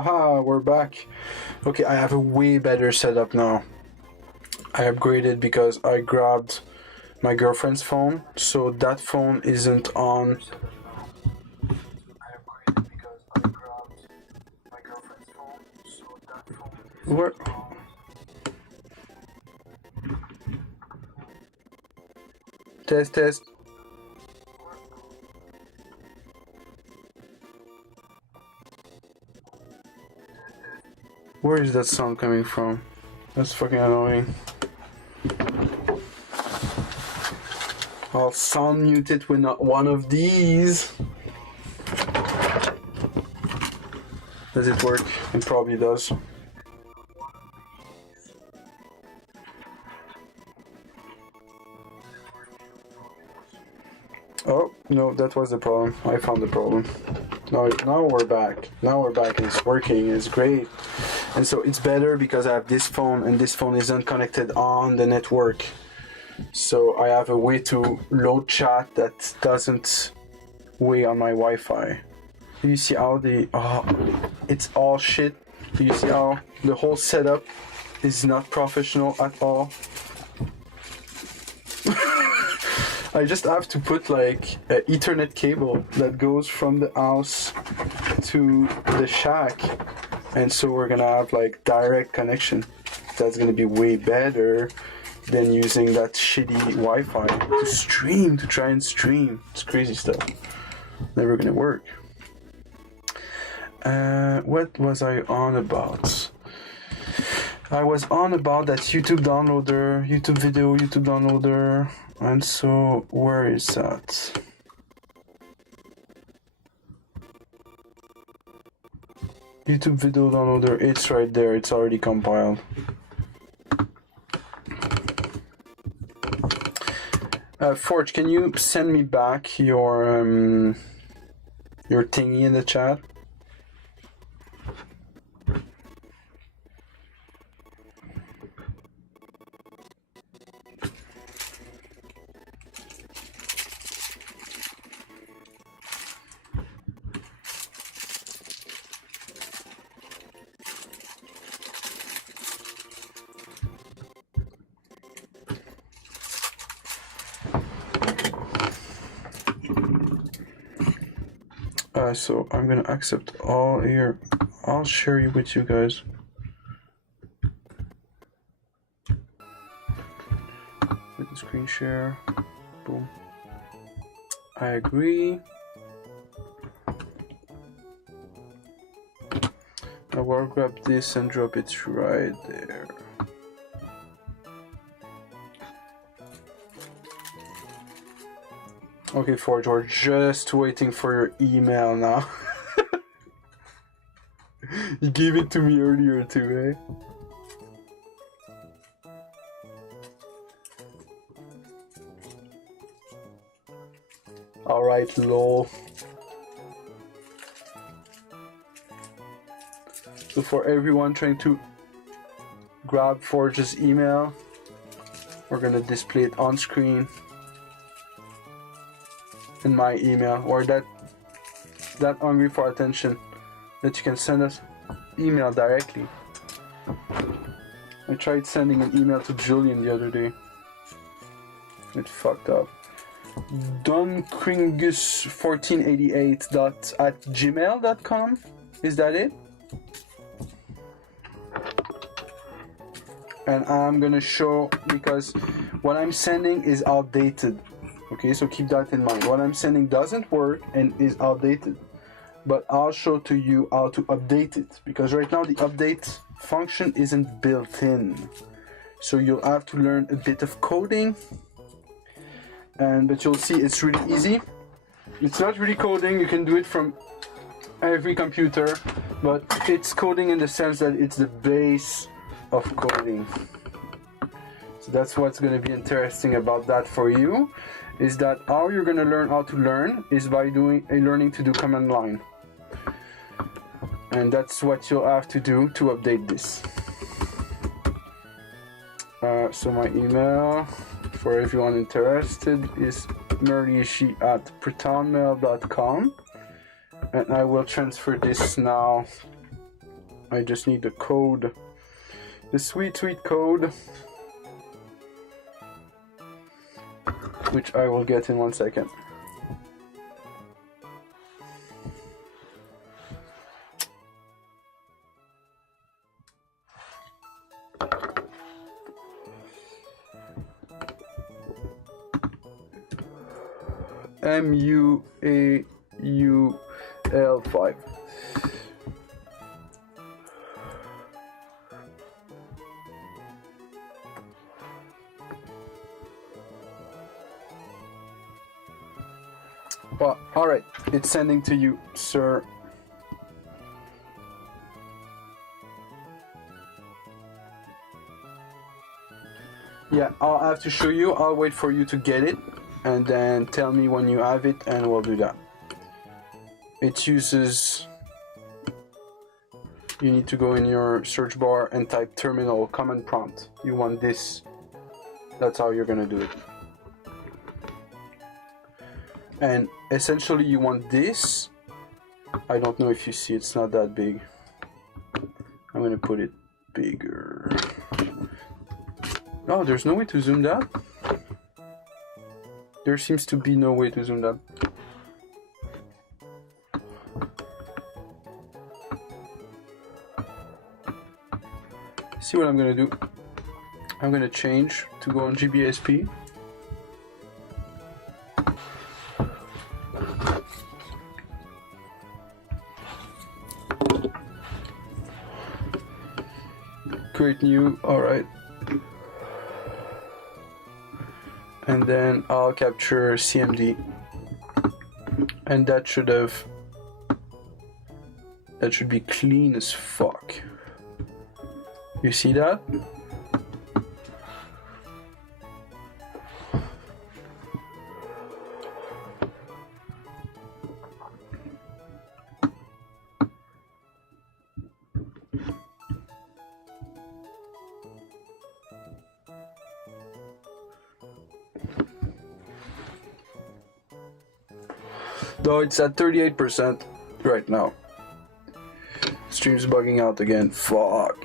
Haha, we're back. Okay, I have a way better setup now. I upgraded because I grabbed my girlfriend's phone, so that phone isn't on. Where? Test. Where is that sound coming from? That's fucking annoying. I'll sound mute it with not one of these. Does it work? It probably does. Oh, no, that was the problem. I found the problem. Now we're back. Now we're back and it's working. It's great. And so it's better because I have this phone and this phone isn't connected on the network. So I have a way to load chat that doesn't weigh on my Wi-Fi. Do you see how it's all shit? Do you see how the whole setup is not professional at all? I just have to put like an Ethernet cable that goes from the house to the shack, and so we're gonna have like direct connection. That's gonna be way better than using that shitty Wi-Fi to try and stream. It's crazy stuff. Never gonna work. What was I on about? I was on about that YouTube downloader, YouTube downloader, and so where is that? YouTube video downloader, it's right there, it's already compiled. Forge, can you send me back your thingy in the chat? So I'm gonna accept all here. I'll share it with you guys. With the screen share. Boom. I agree. I will grab this and drop it right there. Okay, Forge, we're just waiting for your email now. You gave it to me earlier too, eh? Alright, lol. So for everyone trying to grab Forge's email, we're gonna display it on screen. In my email, or that hungry for attention, that you can send us email directly. I tried sending an email to Julian the other day. It fucked up. donkringus1488@gmail.com. Is that it? And I'm gonna show, because what I'm sending is outdated. Okay, so keep that in mind. What I'm sending doesn't work and is outdated. But I'll show to you how to update it. Because right now the update function isn't built in. So you'll have to learn a bit of coding. But you'll see it's really easy. It's not really coding, you can do it from every computer. But it's coding in the sense that it's the base of coding. So that's what's going to be interesting about that for you. Is that how you're going to learn how to learn is by learning to do command line. And that's what you'll have to do to update this. So my email for everyone interested is merlishi@protonmail.com, and I will transfer this now I just need the code, the sweet code, which I will get in 1 second. MUAUL5. Well, alright, it's sending to you, sir. Yeah, I'll have to show you. I'll wait for you to get it and then tell me when you have it and we'll do that. It uses, you need to go in your search bar and type terminal command prompt. You want this. That's how you're gonna do it. And essentially you want this. I don't know if you see, it's not that big. I'm gonna put it bigger. Oh, there's no way to zoom that? There seems to be no way to zoom that. See what I'm gonna do? I'm gonna change to go on GBSP. Create new, alright. And then I'll capture CMD. And that should be clean as fuck. You see that? Though it's at 38% right now. Stream's bugging out again. Fuck.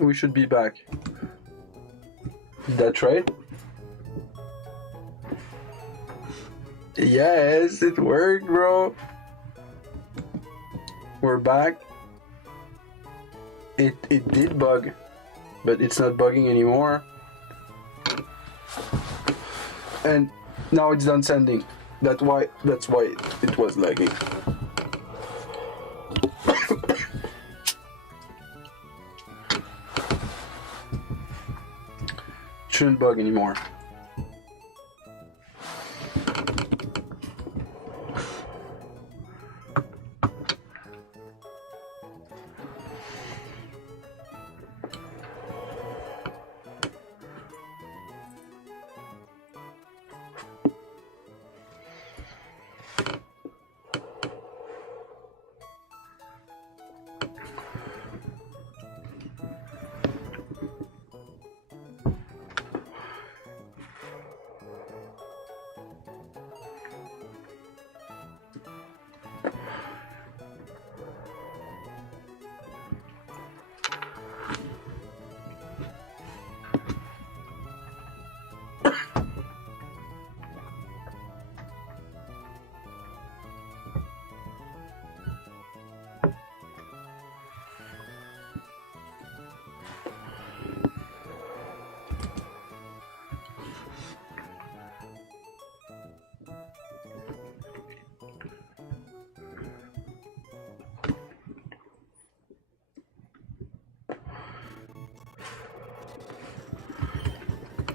We should be back. That's right. Yes, it worked, bro. We're back. It did bug, but it's not bugging anymore. And now it's done sending. That's why it was lagging. Shouldn't bug anymore.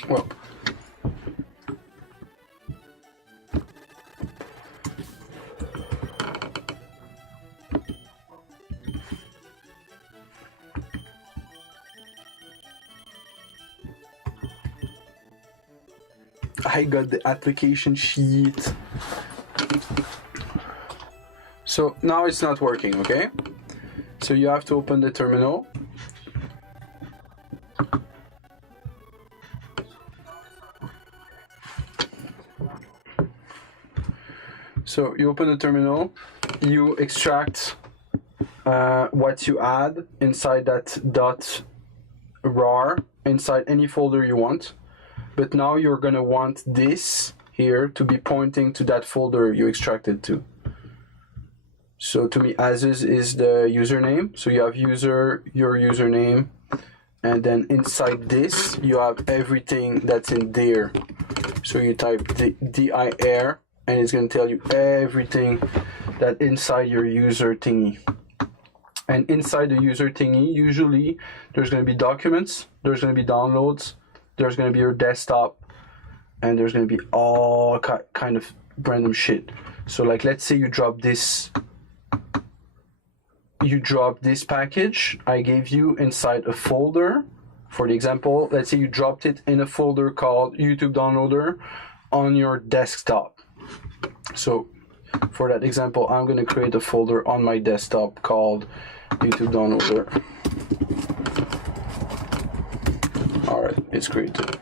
Well, I got the application sheet. So now it's not working, okay? So you have to open the terminal. So you open the terminal, you extract what you add inside that .rar inside any folder you want. But now you're gonna want this here to be pointing to that folder you extracted to. So to me, as is the username. So you have your username, and then inside this you have everything that's in there. So you type dir, and it's gonna tell you everything that inside your user thingy. And inside the user thingy, usually there's gonna be documents, there's gonna be downloads, there's gonna be your desktop, and there's gonna be all kind of random shit. So like, let's say you drop this package I gave you inside a folder. For the example, let's say you dropped it in a folder called YouTube Downloader on your desktop. So for that example, I'm gonna create a folder on my desktop called YouTube Downloader. Alright, it's created.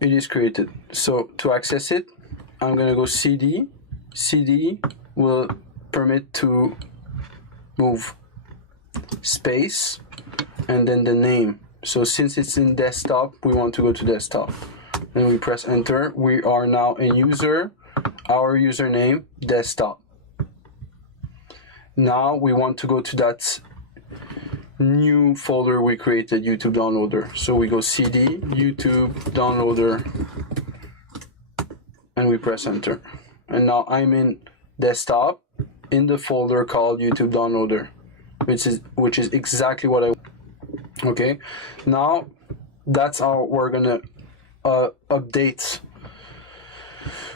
It is created. So to access it, I'm gonna go CD. CD will permit to move space and then the name. So since it's in desktop, we want to go to desktop. Then we press enter. We are now in user, our username, desktop. Now we want to go to that new folder we created, YouTube Downloader. So we go CD, YouTube Downloader, and we press enter. And now I'm in desktop in the folder called YouTube Downloader, which is exactly what I want. Okay, now that's how we're gonna update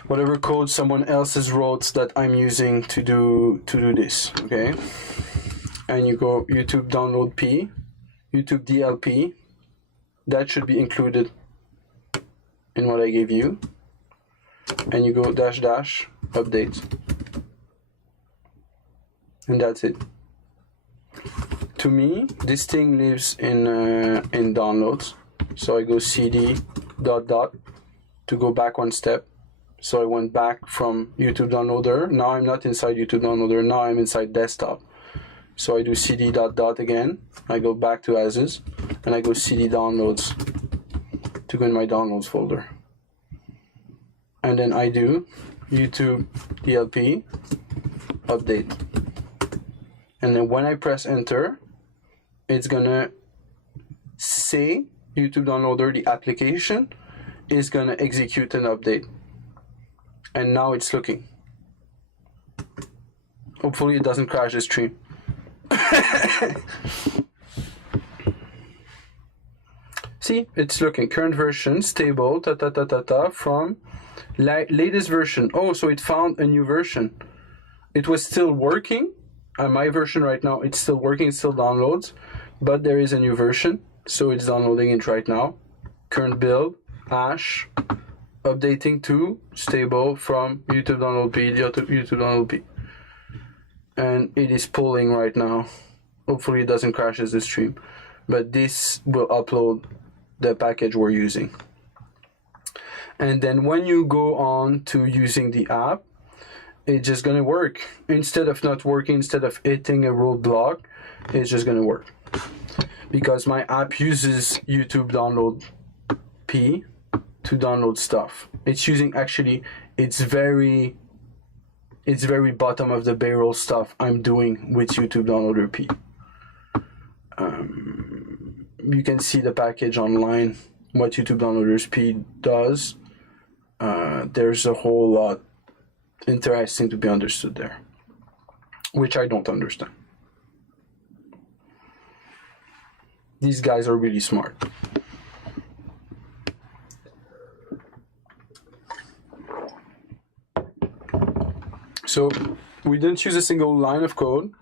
whatever code someone else has wrote that I'm using to do this. Okay, and you go YouTube download P, YouTube DLP. That should be included in what I gave you. And you go dash dash update, and that's it. To me, this thing lives in downloads. So I go cd ... to go back one step. So I went back from YouTube Downloader. Now I'm not inside YouTube Downloader. Now I'm inside desktop. So I do cd ... again. I go back to as is, and I go cd downloads to go in my downloads folder. And then I do YouTube DLP update. And then when I press enter, it's gonna say YouTube Downloader, the application, is gonna execute an update. And now it's looking. Hopefully it doesn't crash the stream. See, it's looking. Current version, stable, from latest version. Oh, so it found a new version. It was still working. My version right now, it's still working, it still downloads, but there is a new version, so it's downloading it right now. Current build, hash, updating to stable from YouTube download P, YouTube download P. And it is pulling right now. Hopefully it doesn't crash as the stream, but this will upload the package we're using. And then when you go on to using the app, it's just gonna work. Instead of not working, instead of hitting a roadblock, it's just gonna work. Because my app uses YouTube download P to download stuff. It's using, actually, it's very bottom of the barrel stuff I'm doing with YouTube downloader P. You can see the package online, what YouTube downloaders P does. There's a whole lot interesting to be understood there, which I don't understand. These guys are really smart. So we didn't use a single line of code,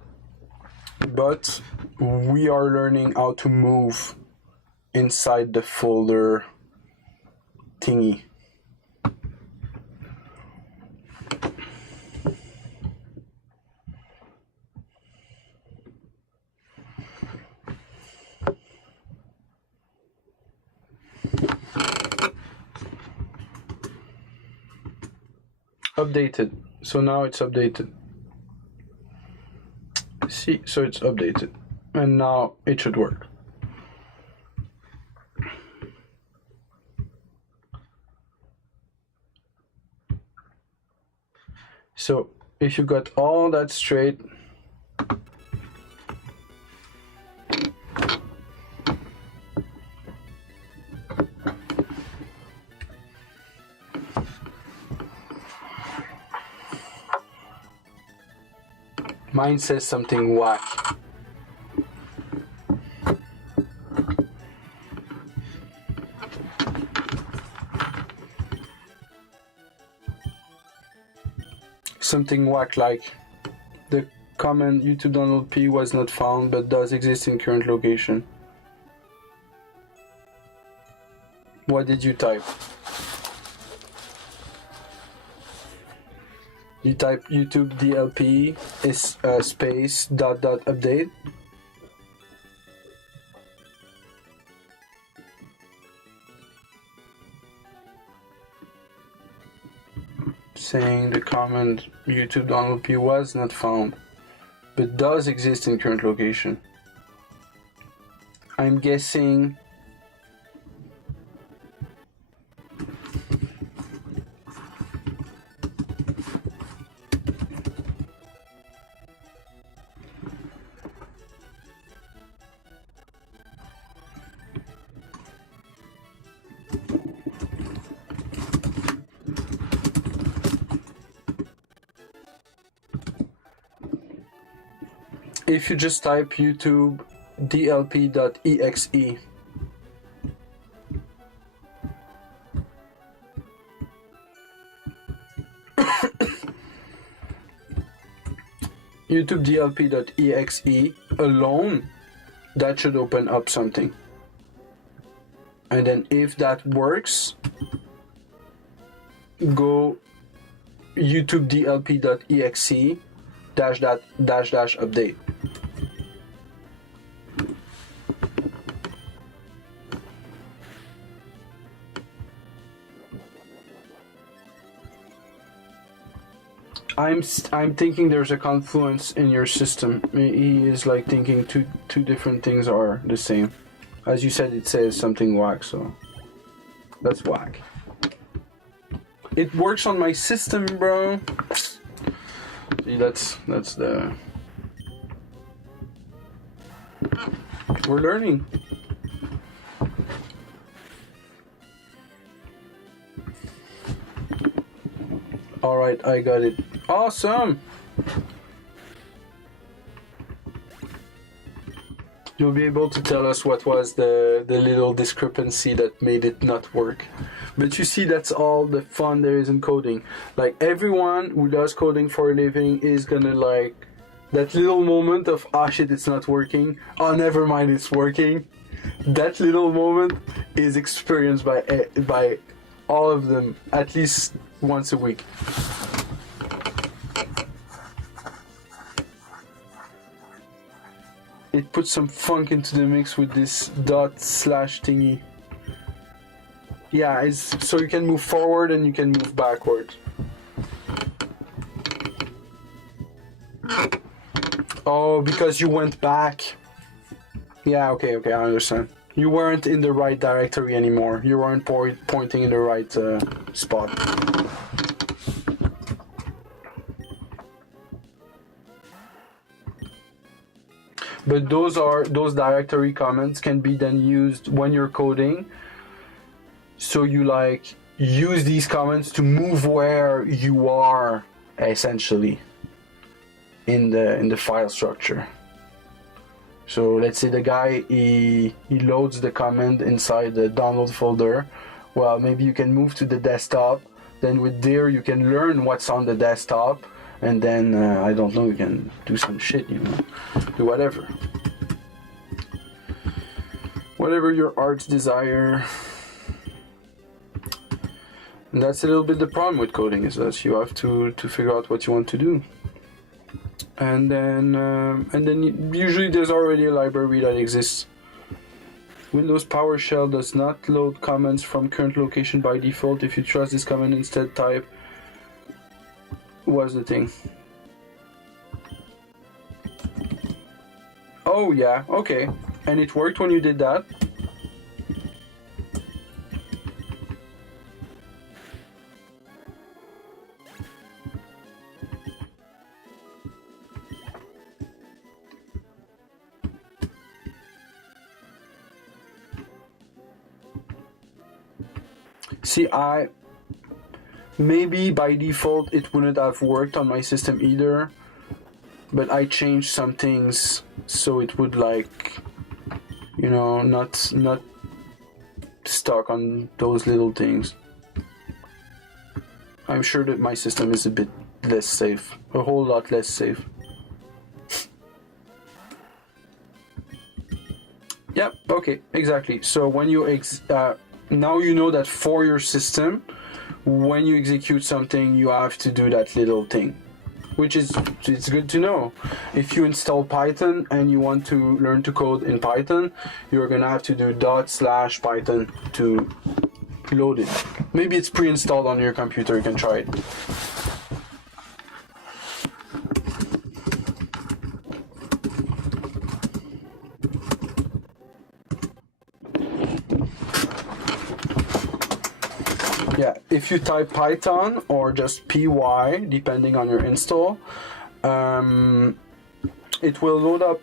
but we are learning how to move inside the folder thingy. Updated. So now it's updated. See, so it's updated. And now it should work. So if you got all that straight, mine says something whack. Something whack like the comment YouTube download P was not found but does exist in current location. What did you type? You type YouTube DLP is space dot update. Saying the comment YouTube download P was not found but does exist in current location. I'm guessing if you just type YouTube dlp.exe, YouTube dlp.exe alone, that should open up something. And then if that works, go YouTube dlp.exe dash update. I'm thinking there's a confluence in your system. He is like thinking two different things are the same. As you said, it says something whack, so that's whack. It works on my system, bro. See, that's the... We're learning. Alright, I got it. Awesome! You'll be able to tell us what was the little discrepancy that made it not work. But you see, that's all the fun there is in coding. Like, everyone who does coding for a living is gonna like that little moment of, ah shit, it's not working. Oh, never mind, it's working. That little moment is experienced by all of them at least once a week. It puts some funk into the mix with this dot slash thingy. Yeah, it's so you can move forward and you can move backward. Oh, because you went back. Yeah, okay, I understand. You weren't in the right directory anymore. You weren't pointing in the right spot. But those directory comments can be then used when you're coding. So you like use these comments to move where you are essentially in the file structure. So let's say the guy, he loads the command inside the download folder. Well, maybe you can move to the desktop. Then with dir, you can learn what's on the desktop. And then, I don't know, you can do some shit, you know, do whatever. Whatever your heart's desire. And that's a little bit the problem with coding, is that you have to figure out what you want to do. And then usually there's already a library that exists. Windows PowerShell does not load commands from current location by default. If you trust this command, instead type. What's the thing? Oh yeah, okay. And it worked when you did that? See, maybe by default it wouldn't have worked on my system either, but I changed some things so it would, like, you know, not stuck on those little things. I'm sure that my system is a bit less safe, a whole lot less safe. Yep, okay, exactly. So when you now you know that for your system, when you execute something, you have to do that little thing, which is, it's good to know. If you install Python and you want to learn to code in Python, you're gonna have to do ./Python to load it. Maybe it's pre-installed on your computer, you can try it. Yeah, if you type Python or just py, depending on your install, it will load up.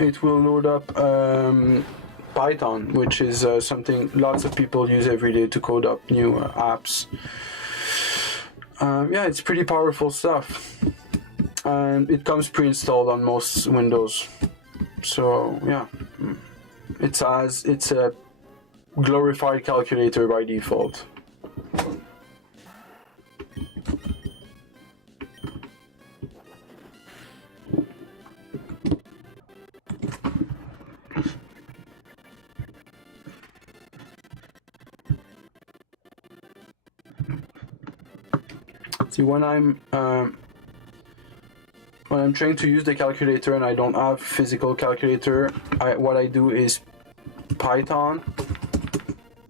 It will load up Python, which is something lots of people use every day to code up new apps. Yeah, it's pretty powerful stuff, and it comes pre-installed on most Windows. So yeah. It's a glorified calculator by default. See, when I'm trying to use the calculator and I don't have physical calculator, what I do is Python.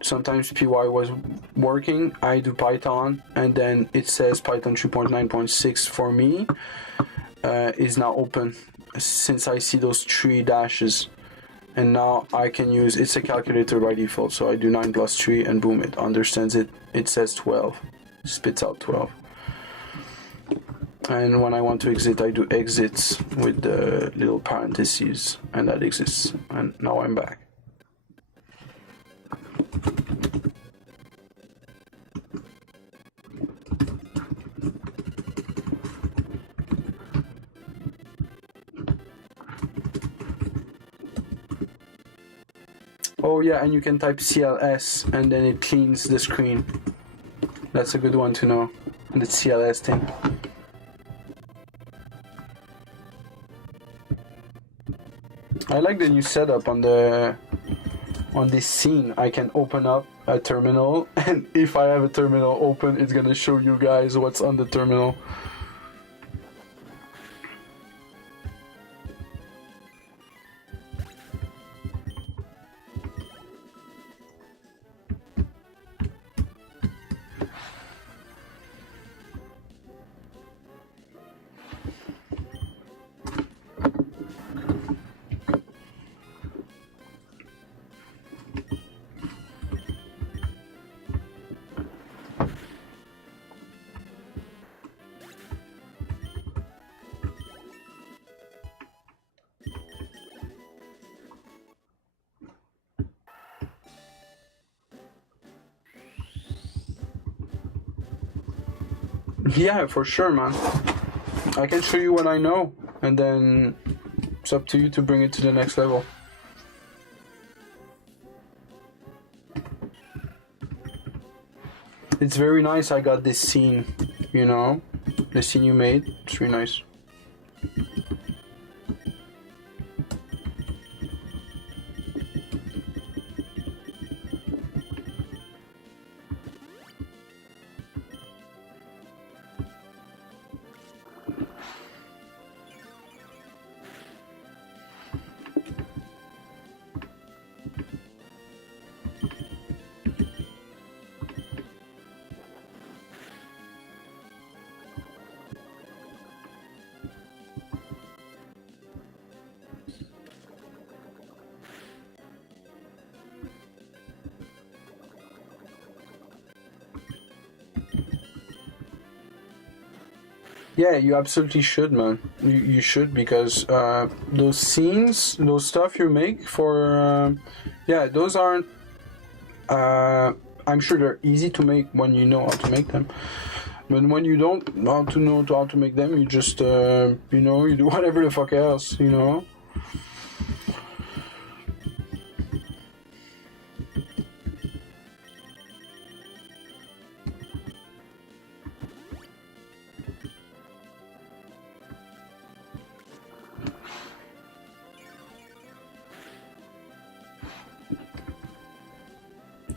Sometimes py was working, I do Python, and then it says Python 3.9.6 for me is now open, since I see those 3 dashes, and now I can use, it's a calculator by default, so I do 9 plus 3 and boom, it understands it. It says 12, spits out 12. And when I want to exit, I do exits with the little parentheses, and that exists. And now I'm back. Oh yeah, and you can type CLS and then it cleans the screen. That's a good one to know, the CLS thing. I like the new setup on this scene. I can open up a terminal, and if I have a terminal open, it's gonna show you guys what's on the terminal. Yeah, for sure, man. I can show you what I know, and then it's up to you to bring it to the next level. It's very nice. I got this scene, you know, the scene you made. It's really nice. Yeah, you absolutely should, man. You should, because those scenes, those stuff you make for, yeah, those aren't. I'm sure they're easy to make when you know how to make them, but when you don't know how to make them, you just, you know, you do whatever the fuck else, you know.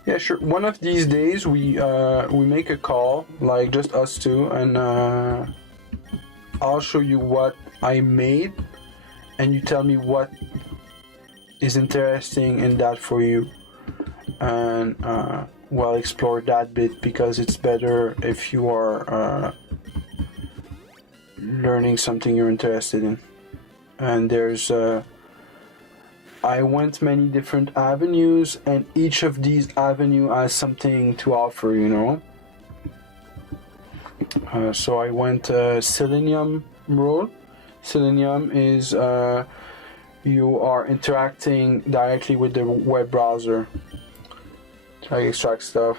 Yeah, sure. One of these days we make a call, like just us two, and I'll show you what I made, and you tell me what is interesting in that for you, and we'll explore that bit, because it's better if you are learning something you're interested in. And there's I went many different avenues, and each of these avenues has something to offer, you know. So I went Selenium road. Selenium is you are interacting directly with the web browser to extract stuff.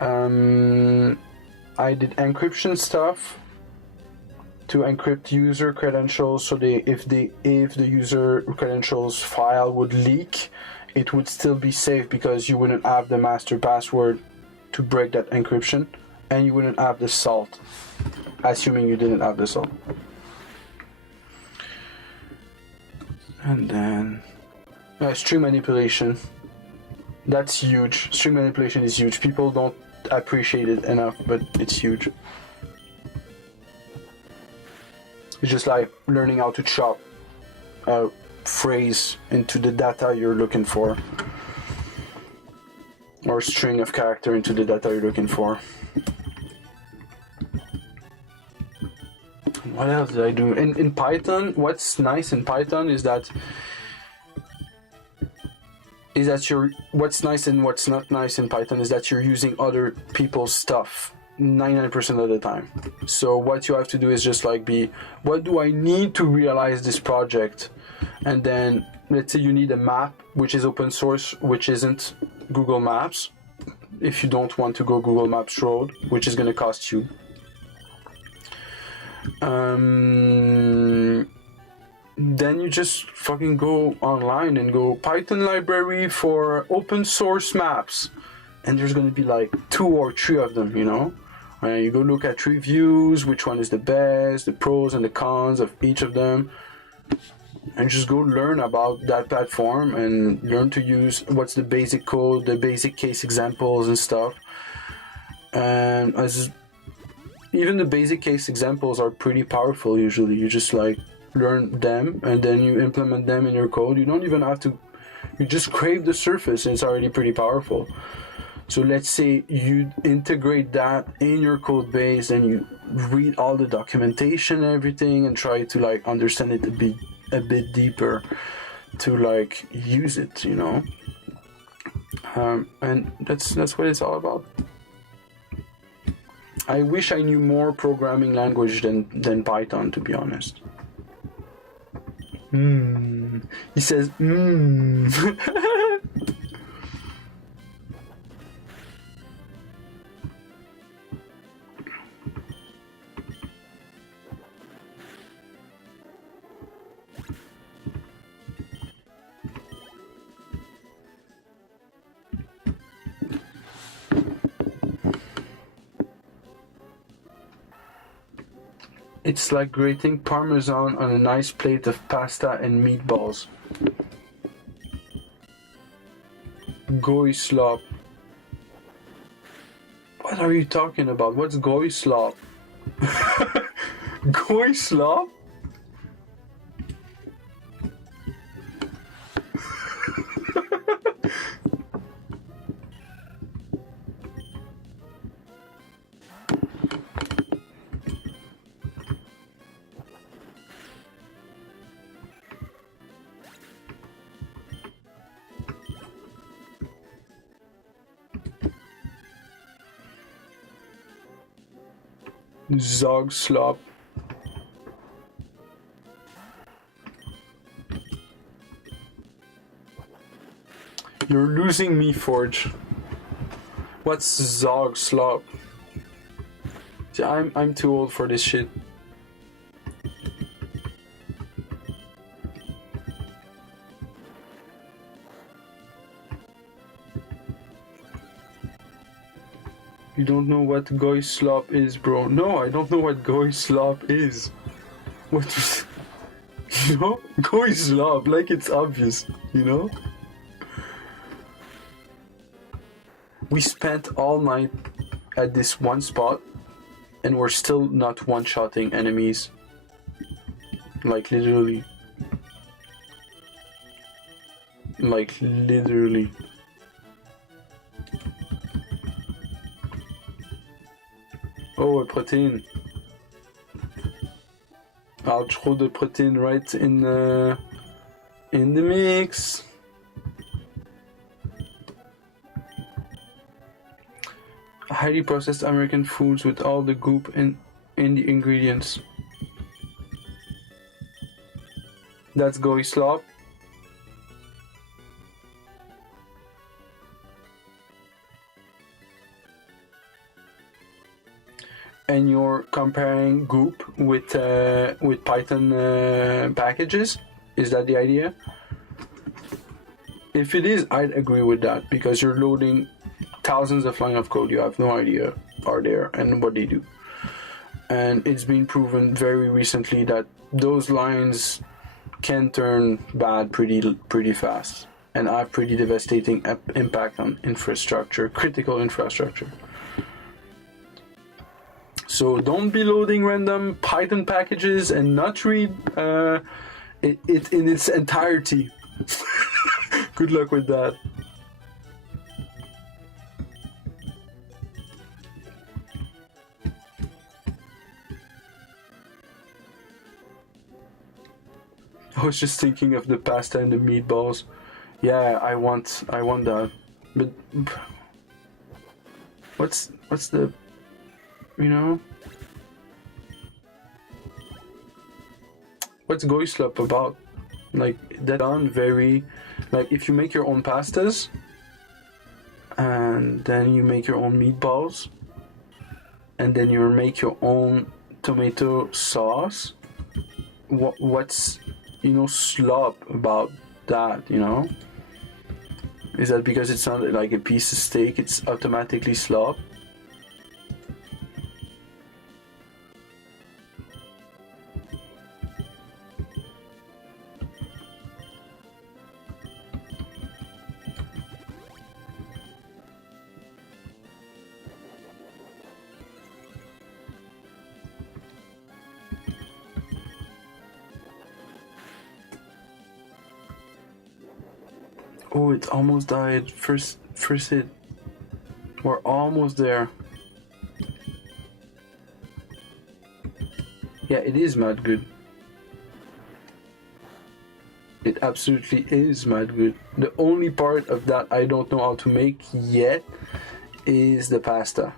I did encryption stuff to encrypt user credentials, so if the user credentials file would leak, it would still be safe, because you wouldn't have the master password to break that encryption, and you wouldn't have the salt, assuming you didn't have the salt. And then string manipulation. That's huge. String manipulation is huge. People don't appreciate it enough, but it's huge. It's just like learning how to chop a phrase into the data you're looking for, or string of character into the data you're looking for. What else did I do? In Python, what's nice in Python is that what's nice and what's not nice in Python is that you're using other people's stuff 99% of the time. So what you have to do is just like what do I need to realize this project? And then let's say you need a map which is open source, which isn't Google Maps, if you don't want to go Google Maps road, which is going to cost you. Then you just fucking go online and go Python library for open source maps, and there's going to be like 2 or 3 of them, you know. You go look at reviews, which one is the best, the pros and the cons of each of them, and just go learn about that platform and learn to use what's the basic code, the basic case examples and stuff. And even the basic case examples are pretty powerful usually. You just like learn them and then you implement them in your code. You don't even have to, you just scrape the surface and it's already pretty powerful. So let's say you integrate that in your code base and you read all the documentation and everything and try to like understand it a bit deeper to like use it, you know. And that's what it's all about. I wish I knew more programming language than Python, to be honest. He says, It's like grating parmesan on a nice plate of pasta and meatballs. Goy slop. What are you talking about? What's goy slop? Goy slop? Zog slop. You're losing me, Forge. What's Zog slop? See, I'm too old for this shit. You don't know what goy slop is, bro. No, I don't know what goy slop is. What is... You know? Goy slop, like it's obvious, you know? We spent all night at this one spot and we're still not one-shotting enemies. Like literally. Like literally. Oh, a protein. I'll throw the protein right in the mix. Highly processed American foods with all the goop in the ingredients. That's goy slop. And you're comparing goop with Python packages? Is that the idea? If it is, I'd agree with that because you're loading thousands of lines of code. You have no idea are there and what they do. And it's been proven very recently that those lines can turn bad pretty fast and have pretty devastating impact on infrastructure, critical infrastructure. So don't be loading random Python packages and not read it in its entirety. Good luck with that. I was just thinking of the pasta and the meatballs. Yeah, I want that. But what's the, you know? What's goy slop about? Like, that done very, like, if you make your own pastas and then you make your own meatballs and then you make your own tomato sauce, what's, you know, slop about that, you know? Is that because it's not like a piece of steak, it's automatically slop? Oh, it almost died. First hit. We're almost there. Yeah, it is mad good. It absolutely is mad good. The only part of that I don't know how to make yet is the pasta.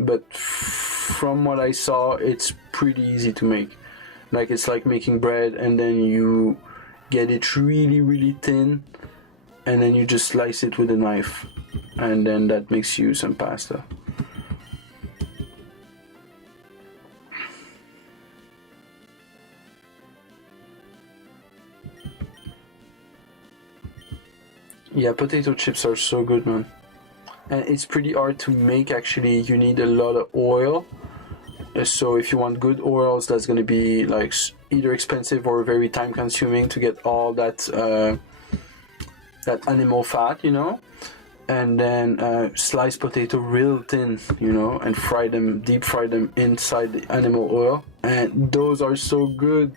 But from what I saw, it's pretty easy to make. Like, it's like making bread and then you get it really, really thin. And then you just slice it with a knife, and then that makes you some pasta. Yeah, potato chips are so good, man. And it's pretty hard to make, actually. You need a lot of oil, So if you want good oils, that's going to be like either expensive or very time consuming to get all that that animal fat, you know. And then slice potato real thin, you know, and fry them, deep fry them inside the animal oil, and those are so good.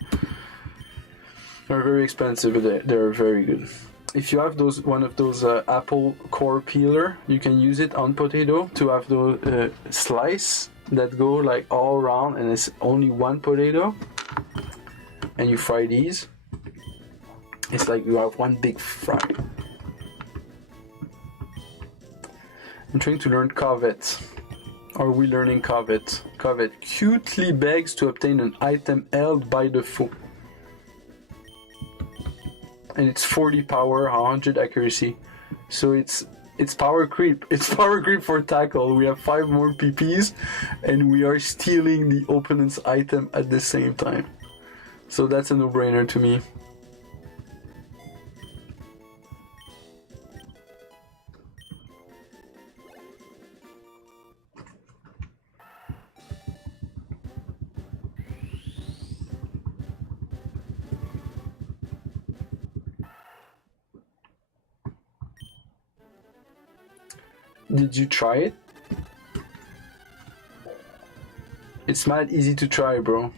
They're very expensive, but they're very good. If you have one of those apple core peeler, you can use it on potato to have those slice that go like all around, and it's only one potato, and you fry these. It's like you have one big fry. I'm trying to learn covet. Are we learning covet? Covet cutely begs to obtain an item held by the foe. And it's 40 power, 100 accuracy. So it's power creep. It's power creep for tackle. We have 5 more PPs and we are stealing the opponent's item at the same time. So that's a no-brainer to me. Did you try it? It's mad easy to try, bro.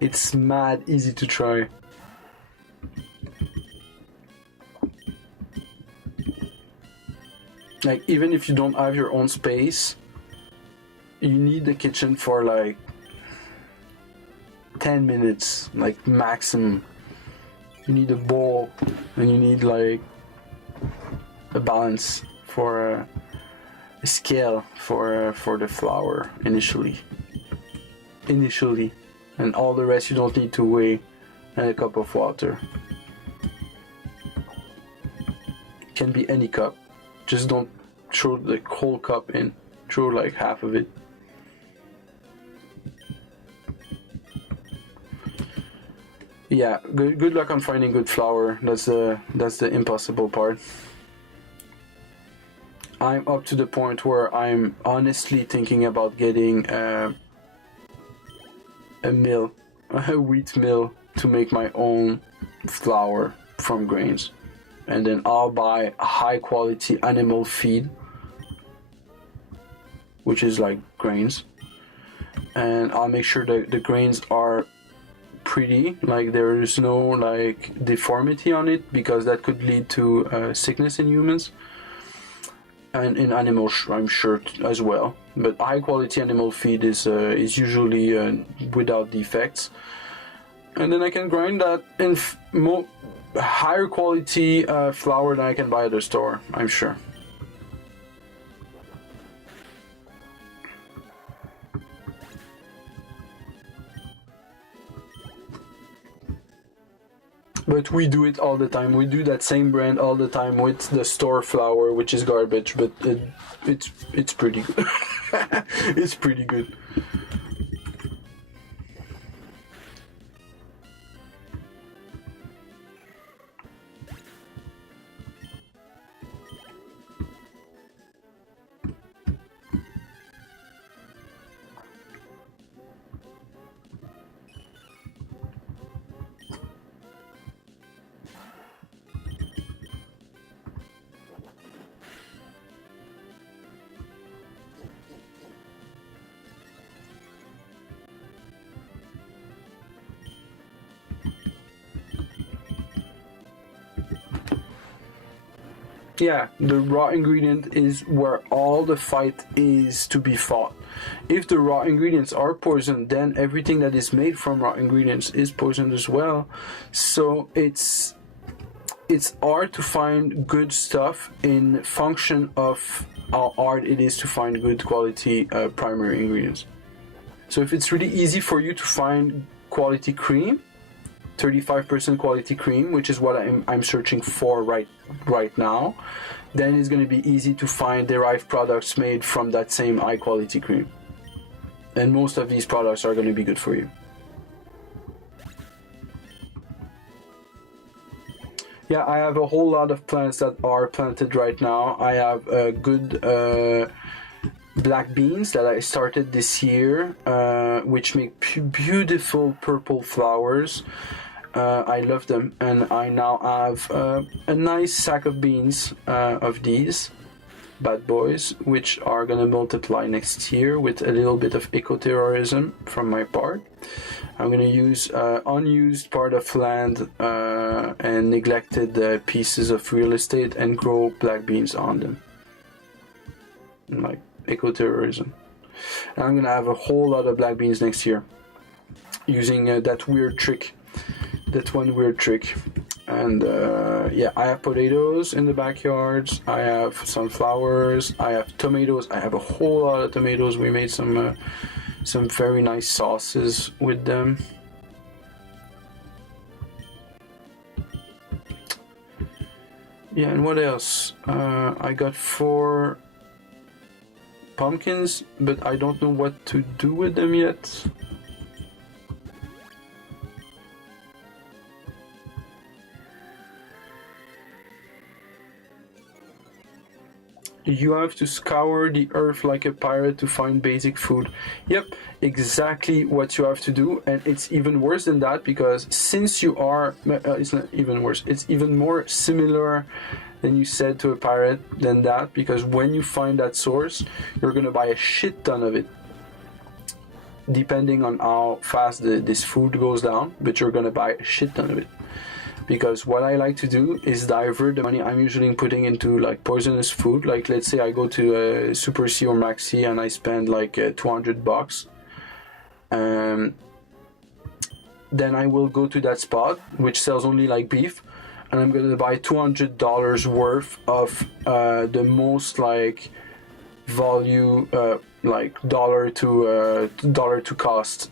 It's mad easy to try. Like, even if you don't have your own space, you need the kitchen for like 10 minutes, like maximum. You need a bowl and you need like a balance for a scale for the flour initially, and all the rest you don't need to weigh, and a cup of water. Can be any cup, just don't throw the whole cup in, throw like half of it. Yeah, good luck on finding good flour. That's the impossible part. I'm up to the point where I'm honestly thinking about getting a wheat mill, to make my own flour from grains. And then I'll buy a high quality animal feed, which is like grains. And I'll make sure that the grains are pretty, like there is no like deformity on it, because that could lead to sickness in humans. And in animals, I'm sure as well. But high quality animal feed is usually without defects. And then I can grind that in higher quality flour than I can buy at the store, I'm sure. But we do it all the time. We do that same brand all the time with the store flour, which is garbage, but it's pretty good. It's pretty good. Yeah, the raw ingredient is where all the fight is to be fought. If the raw ingredients are poisoned, then everything that is made from raw ingredients is poisoned as well. So it's hard to find good stuff in function of how hard it is to find good quality primary ingredients. So if it's really easy for you to find quality cream, 35% quality cream, which is what I'm searching for right now, then it's going to be easy to find derived products made from that same high quality cream. And most of these products are going to be good for you. Yeah, I have a whole lot of plants that are planted right now. I have a good black beans that I started this year, which make beautiful purple flowers. I love them, and I now have a nice sack of beans of these bad boys, which are gonna multiply next year with a little bit of eco-terrorism from my part. I'm gonna use unused part of land and neglected pieces of real estate and grow black beans on them, like eco-terrorism. And I'm gonna have a whole lot of black beans next year using that weird trick. That one weird trick. And yeah, I have potatoes in the backyards, I have sunflowers, I have tomatoes, I have a whole lot of tomatoes. We made some very nice sauces with them. Yeah, and what else? I got 4 pumpkins, but I don't know what to do with them yet. You have to scour the earth like a pirate to find basic food. Yep, exactly what you have to do, and it's even worse than that, because since you are, it's not even worse, it's even more similar than you said to a pirate than that, because when you find that source, you're gonna buy a shit ton of it, depending on how fast this food goes down, but you're gonna buy a shit ton of it. Because what I like to do is divert the money I'm usually putting into like poisonous food. Like, let's say I go to Super C or Maxi and I spend like $200. Then I will go to that spot which sells only like beef, and I'm gonna buy $200 worth of the most like value, like dollar to cost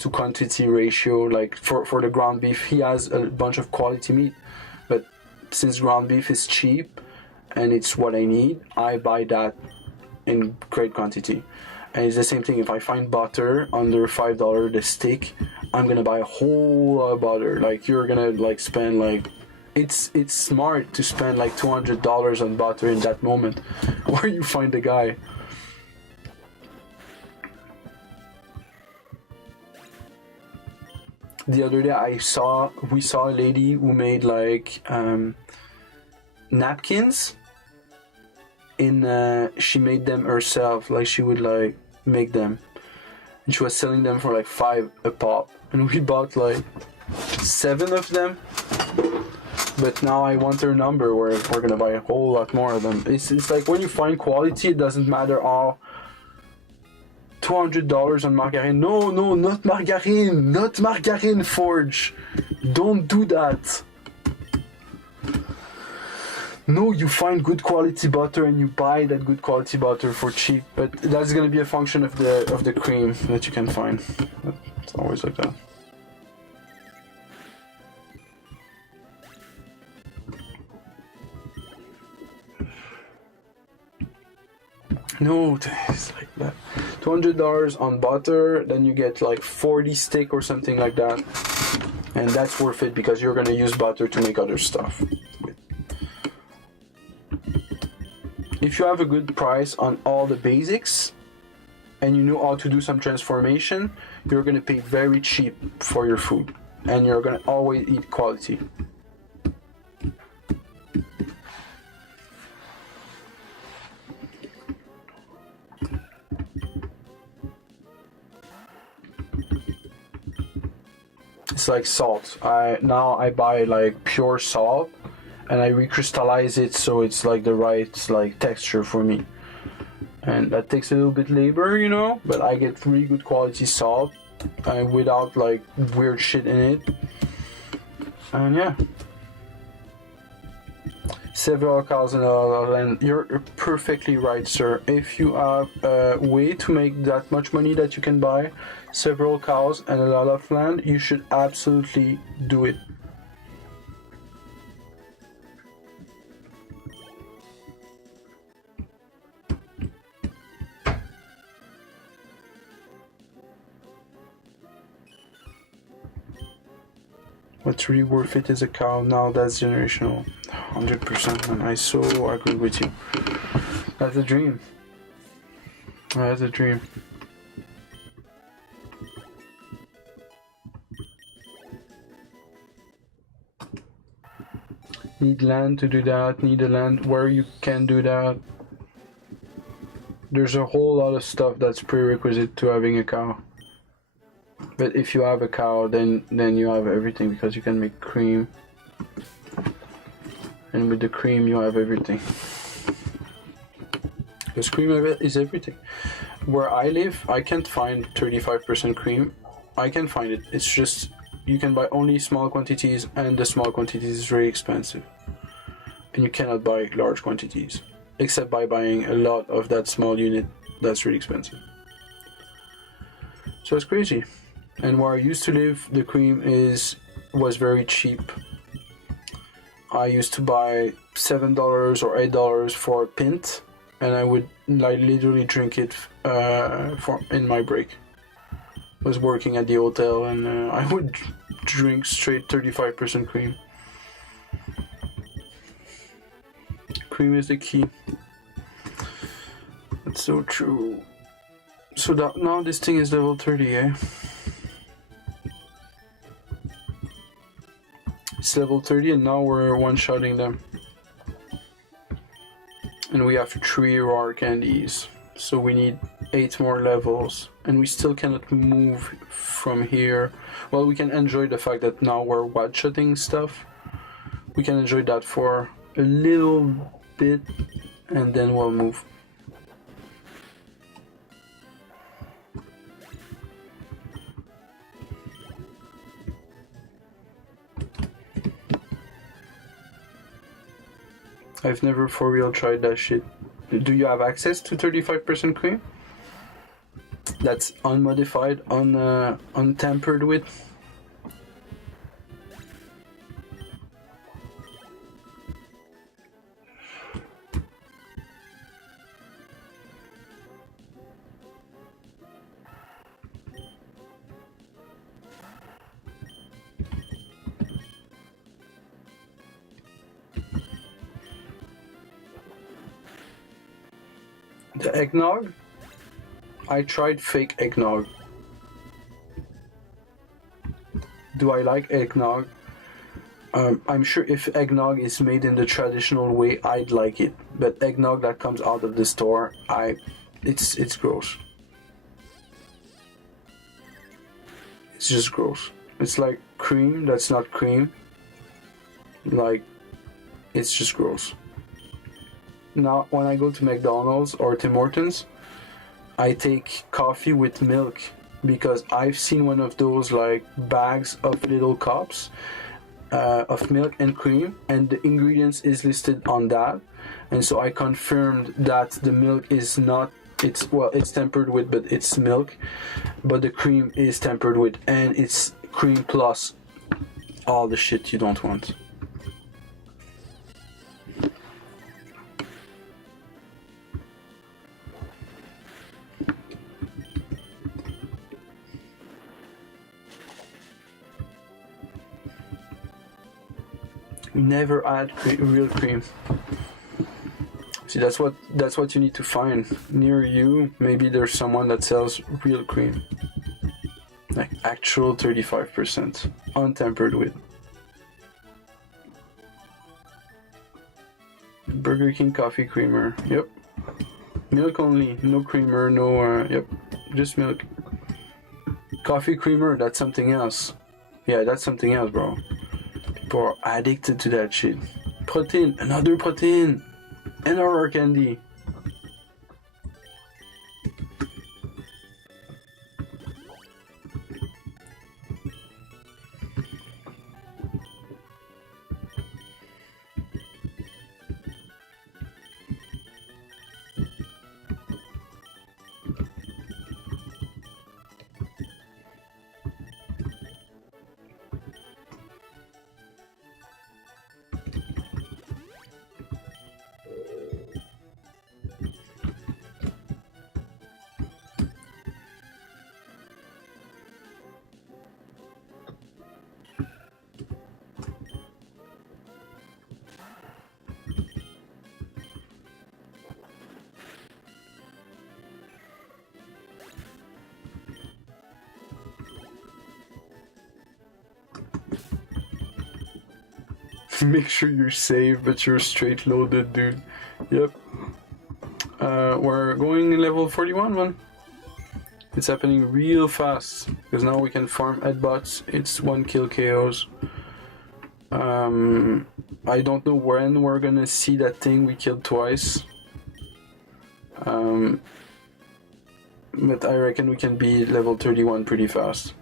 to quantity ratio. Like for the ground beef, he has a bunch of quality meat, but since ground beef is cheap and it's what I need, I buy that in great quantity. And it's the same thing, if I find butter under $5 the stick, I'm gonna buy a whole lot of butter. Like, you're gonna like spend like, it's smart to spend like $200 on butter in that moment where you find the guy. The other day we saw a lady who made like napkins she made them herself. Like, she would like make them, and she was selling them for like $5 a pop, and we bought like 7 of them. But now I want her number, where we're gonna buy a whole lot more of them. It's like, when you find quality, it doesn't matter all. $200 on margarine. No, not margarine, Forge. Don't do that. No, you find good quality butter and you buy that good quality butter for cheap. But that's gonna be a function of the cream that you can find. It's always like that. No, it's like that. $200 on butter, then you get like 40 stick or something like that, and that's worth it because you're gonna use butter to make other stuff with. If you have a good price on all the basics and you know how to do some transformation, you're gonna pay very cheap for your food, and you're gonna always eat quality. It's like salt. Now I buy like pure salt, and I recrystallize it so it's like the right like texture for me. And that takes a little bit labor, you know, but I get really good quality salt without like weird shit in it. And yeah. Several cows in a lot of land. You're perfectly right, sir. If you have a way to make that much money that you can buy several cows and a lot of land, you should absolutely do it. what's really worth it is a cow. Now that's generational. 100%, man. I so agree with you. That's a dream. That's a dream. Need land to do that. Need a land where you can do that. There's a whole lot of stuff that's prerequisite to having a cow. But if you have a cow, then you have everything, because you can make cream. And with the cream, you have everything. Because cream is everything. Where I live, I can't find 35% cream. I can find it. It's just you can buy only small quantities, and the small quantities is very expensive. And you cannot buy large quantities, except by buying a lot of that small unit. That's really expensive. So it's crazy. And where I used to live, the cream was very cheap. I used to buy $7 or $8 for a pint, and I would literally drink it in my break. I was working at the hotel, and I would drink straight 35% cream. Cream is the key. That's so true. So now this thing is level 30, eh? It's level 30, and now we're one-shotting them. And we have 3 raw candies. So we need 8 more levels. And we still cannot move from here. Well, we can enjoy the fact that now we're one-shotting stuff. We can enjoy that for a little bit, and then we'll move. I've never for real tried that shit. Do you have access to 35% cream? That's unmodified, untampered with? The eggnog? I tried fake eggnog. Do I like eggnog? I'm sure if eggnog is made in the traditional way, I'd like it. But eggnog that comes out of the store, it's gross. It's just gross. It's like cream that's not cream. Like, it's just gross. Now, when I go to McDonald's or Tim Hortons, I take coffee with milk, because I've seen one of those like bags of little cups of milk and cream, and the ingredients is listed on that, and so I confirmed that the milk is not, it's tempered with, but it's milk, but the cream is tempered with, and it's cream plus all the shit you don't want. Never add real cream. See, that's what you need to find near you. Maybe there's someone that sells real cream, like actual 35%, untampered with. Burger King coffee creamer. Yep. Milk only, no creamer, no. Yep, just milk. Coffee creamer. That's something else. Yeah, that's something else, bro. People are addicted to that shit. Protein, another protein, another candy. Make sure you're safe, but you're straight loaded, dude. Yep. We're going level 41, man. It's happening real fast, because now we can farm headbutts. It's 1 kill KOs. I don't know when we're gonna see that thing we killed twice. But I reckon we can be level 31 pretty fast.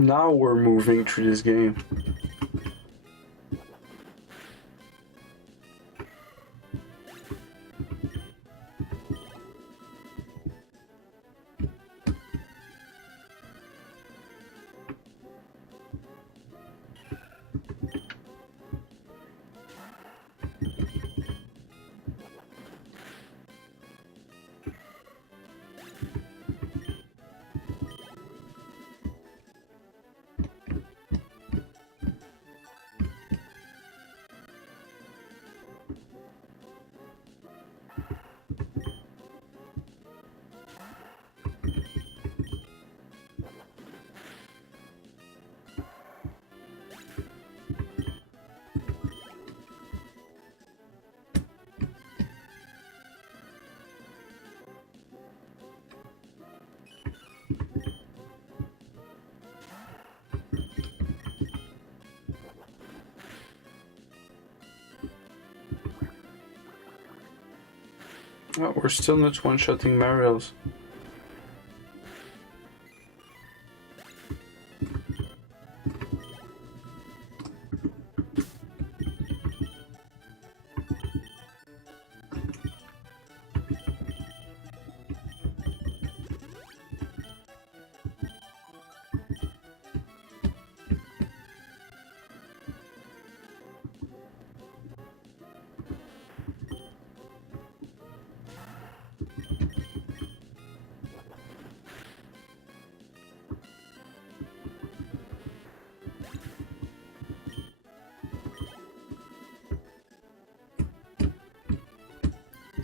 Now we're moving through this game. Oh, we're still not one-shotting Mariels.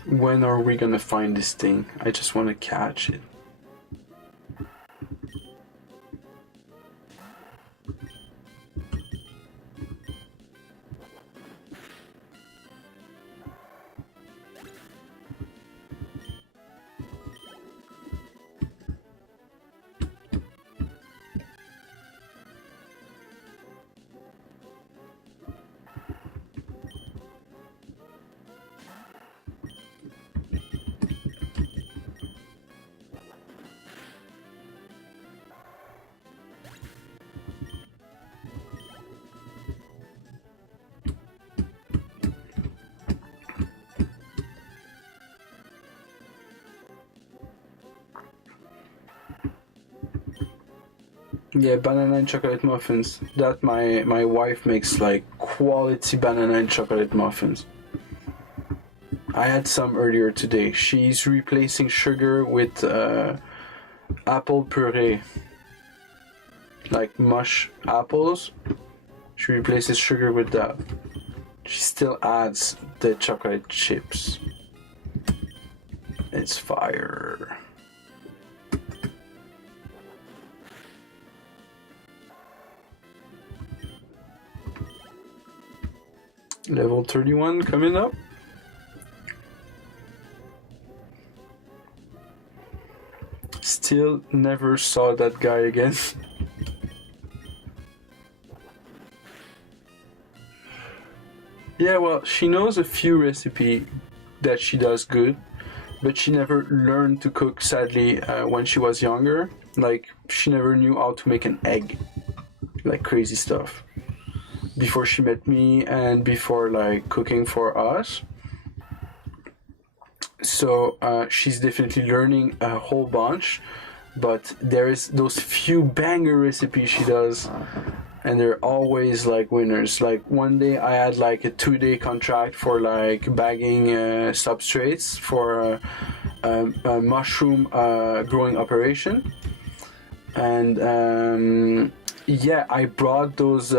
When are we gonna find this thing? I just want to catch it. Yeah, banana and chocolate muffins. That my wife makes like quality banana and chocolate muffins. I had some earlier today. She's replacing sugar with apple puree. Like mush apples. She replaces sugar with that. She still adds the chocolate chips. It's fire. Level 31 coming up. Still never saw that guy again. Yeah, well, she knows a few recipes that she does good, but she never learned to cook, sadly, when she was younger. Like, she never knew how to make an egg. Like, crazy stuff. Before she met me and before like cooking for us. So she's definitely learning a whole bunch, but there is those few banger recipes she does and they're always like winners. Like one day I had like a 2-day contract for like bagging substrates for a mushroom growing operation, and yeah, I brought those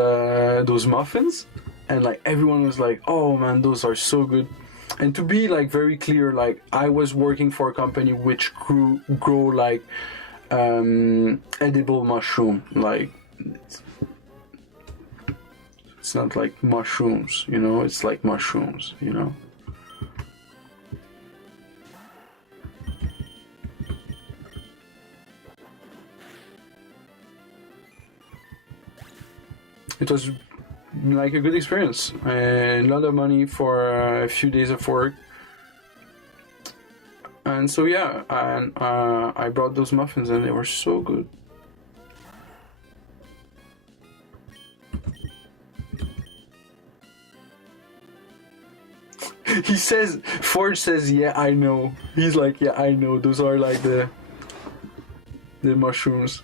muffins, and like everyone was like, "Oh man, those are so good." And to be like very clear, like I was working for a company which grow like edible mushroom. Like it's not like mushrooms, you know. It's like mushrooms, you know. It was like a good experience, and a lot of money for a few days of work. And so yeah, and I brought those muffins and they were so good. He says, Forge says, yeah, I know. He's like, yeah, I know. Those are like the mushrooms.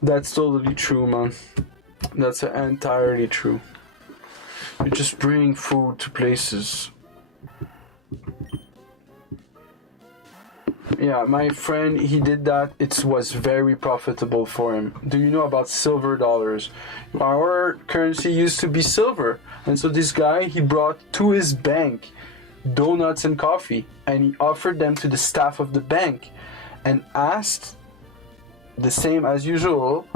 That's totally true, man. That's entirely true. You just bring food to places. Yeah, my friend, he did that. It was very profitable for him. Do you know about silver dollars? Our currency used to be silver. And so this guy, he brought to his bank donuts and coffee. And he offered them to the staff of the bank. And asked, the same as usual,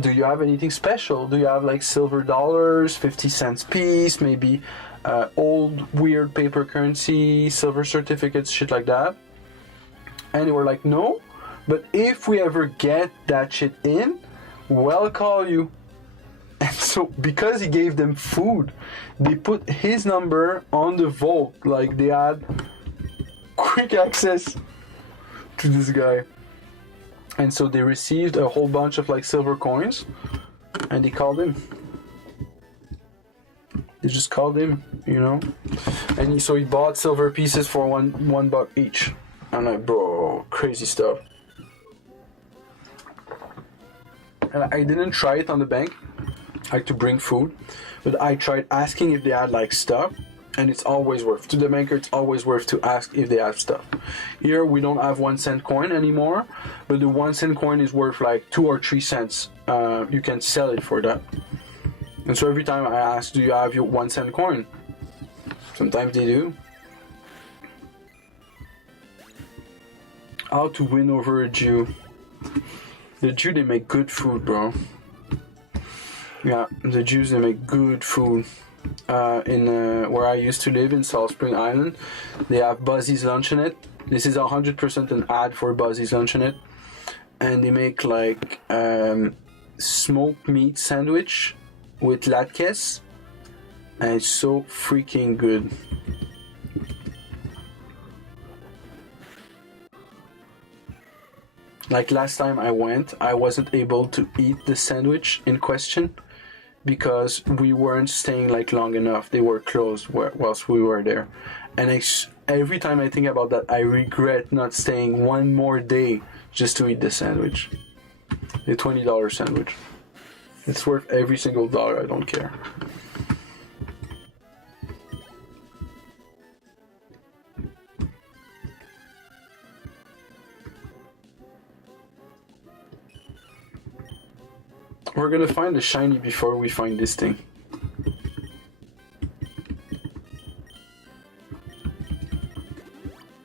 do you have anything special? Do you have like silver dollars, 50 cents piece, maybe old weird paper currency, silver certificates, shit like that? And they were like, no, but if we ever get that shit in, we'll call you. And so because he gave them food, they put his number on the vault. Like they had quick access to this guy. And so they received a whole bunch of like silver coins, and they called him. They just called him, you know. And so he bought silver pieces for one buck each. I'm like, bro, crazy stuff. And I didn't try it on the bank, like to bring food, but I tried asking if they had like stuff. And it's always worth, to the banker, it's always worth to ask if they have stuff. Here, we don't have 1 cent coin anymore, but the 1 cent coin is worth like 2 or 3 cents. You can sell it for that. And so every time I ask, do you have your 1 cent coin? Sometimes they do. How to win over a Jew. The Jew, they make good food, bro. Yeah, the Jews, they make good food. In where I used to live in Salt Spring Island, they have Buzzy's Luncheonette. This is 100% an ad for Buzzy's Luncheonette, and they make like smoked meat sandwich with latkes, and it's so freaking good. Like last time I went, I wasn't able to eat the sandwich in question because we weren't staying like long enough. They were closed whilst we were there. And every time I think about that, I regret not staying one more day just to eat the sandwich. The $20 sandwich. It's worth every single dollar, I don't care. We're gonna find the shiny before we find this thing.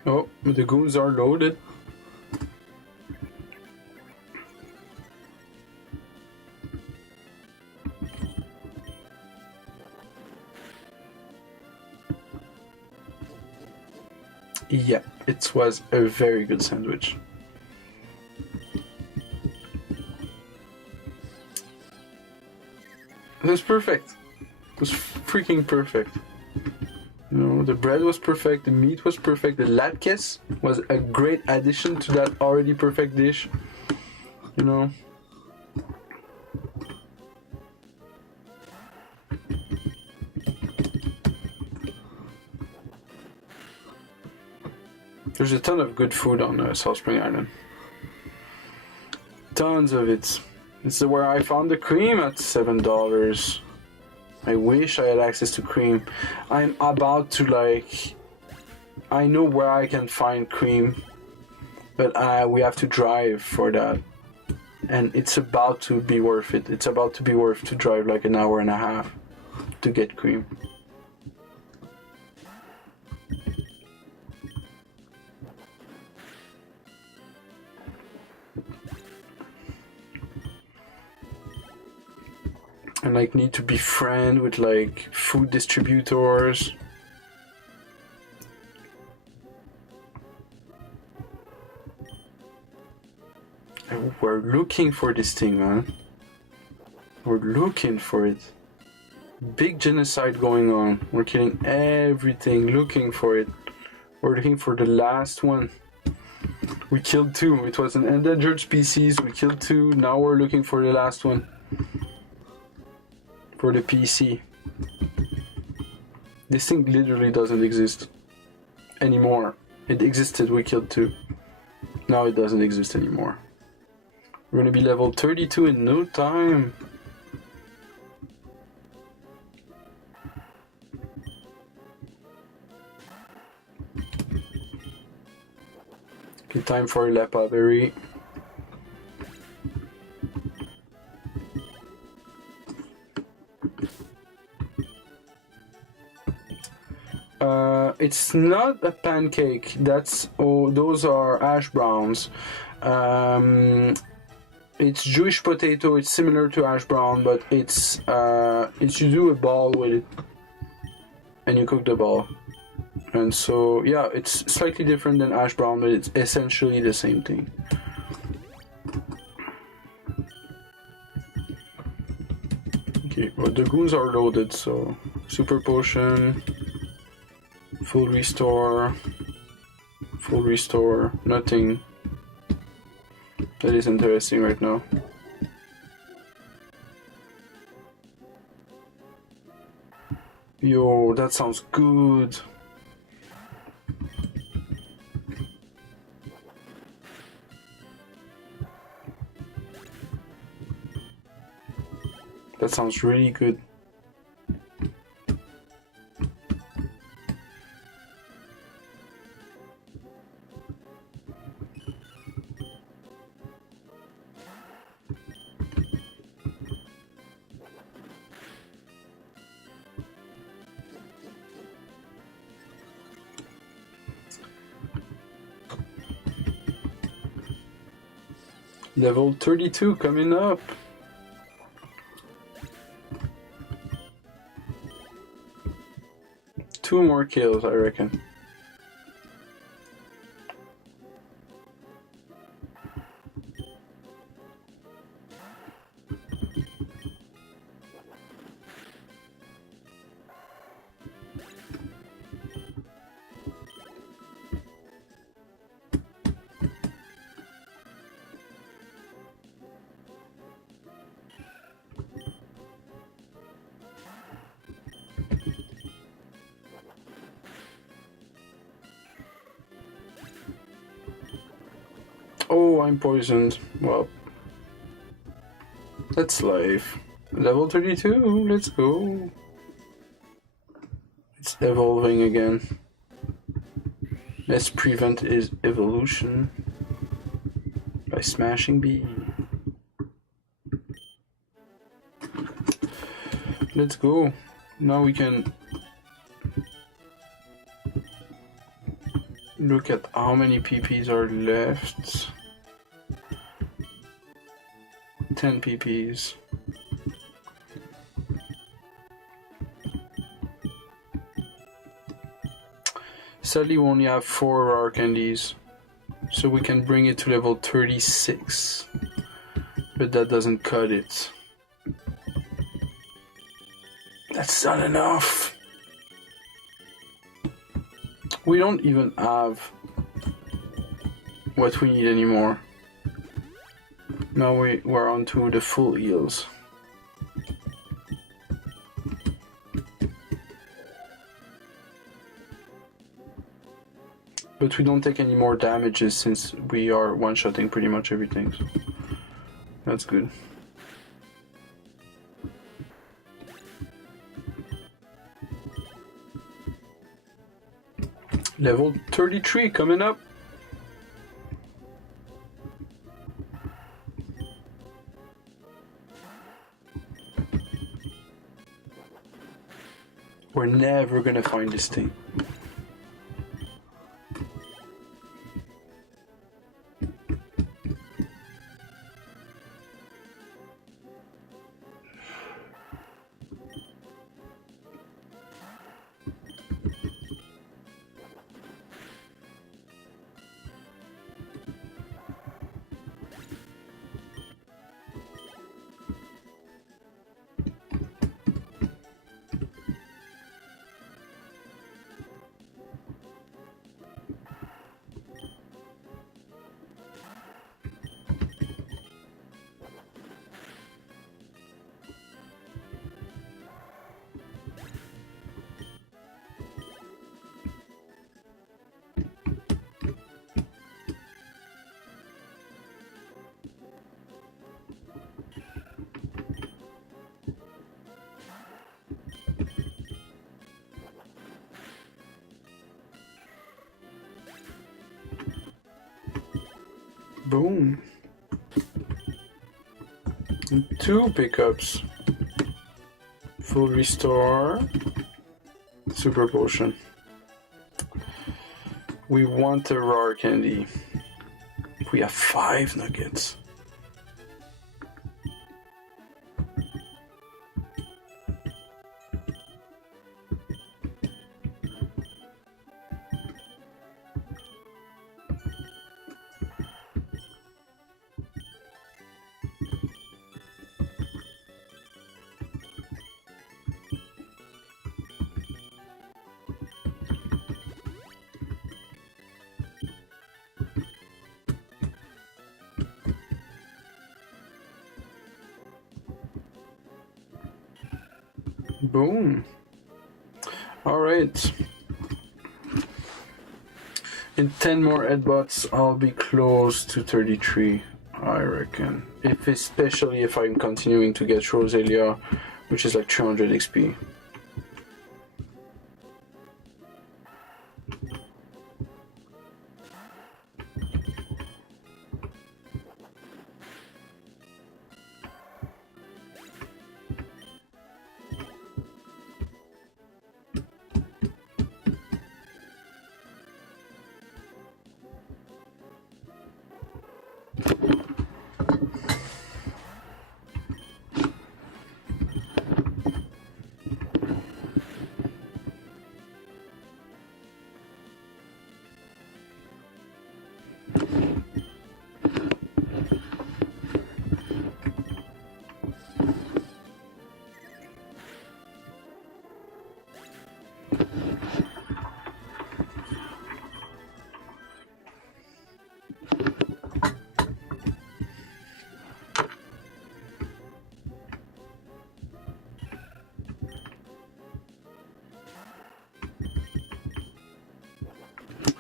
Oh, the goons are loaded. Yeah, it was a very good sandwich. It was perfect. It was freaking perfect. You know, the bread was perfect, the meat was perfect, the latkes was a great addition to that already perfect dish. You know. There's a ton of good food on South Spring Island. Tons of it. This is where I found the cream at $7. I wish I had access to cream. I'm about to like... I know where I can find cream, but we have to drive for that. And it's about to be worth it. It's about to be worth to drive like an hour and a half to get cream. And like need to be friends with like food distributors. And we're looking for this thing, man. We're looking for it. Big genocide going on. We're killing everything, looking for it. We're looking for the last one. We killed 2. It was an endangered species. We killed 2. Now we're looking for the last one. For the PC. This thing literally doesn't exist anymore. It existed, we killed 2. Now it doesn't exist anymore. We're gonna be level 32 in no time. Okay, time for a Lepa berry. It's not a pancake. Those are ash browns. It's Jewish potato. It's similar to ash brown, but it's you do a ball with it, and you cook the ball. And so yeah, it's slightly different than ash brown, but it's essentially the same thing. Okay, well the goons are loaded, so super potion. Full restore, nothing that is interesting right now. Yo, that sounds good. That sounds really good. Level 32 coming up. Two more kills, I reckon. Oh, I'm poisoned. Well, that's life. Level 32, let's go. It's evolving again. Let's prevent its evolution by smashing B. Let's go. Now we can look at how many PPs are left. 10 PPs. Sadly, we only have 4 rare candies, so we can bring it to level 36, but that doesn't cut it. That's not enough. We don't even have what we need anymore. Now we're on to the full heals. But we don't take any more damages since we are one-shotting pretty much everything. So that's good. Level 33 coming up. We're never gonna find this thing. Boom. And 2 pickups. Full restore. Super potion. We want a rare candy. We have 5 nuggets. Boom. All right. In 10 more headbutts, I'll be close to 33, I reckon. Especially if I'm continuing to get Roselia, which is like 300 XP.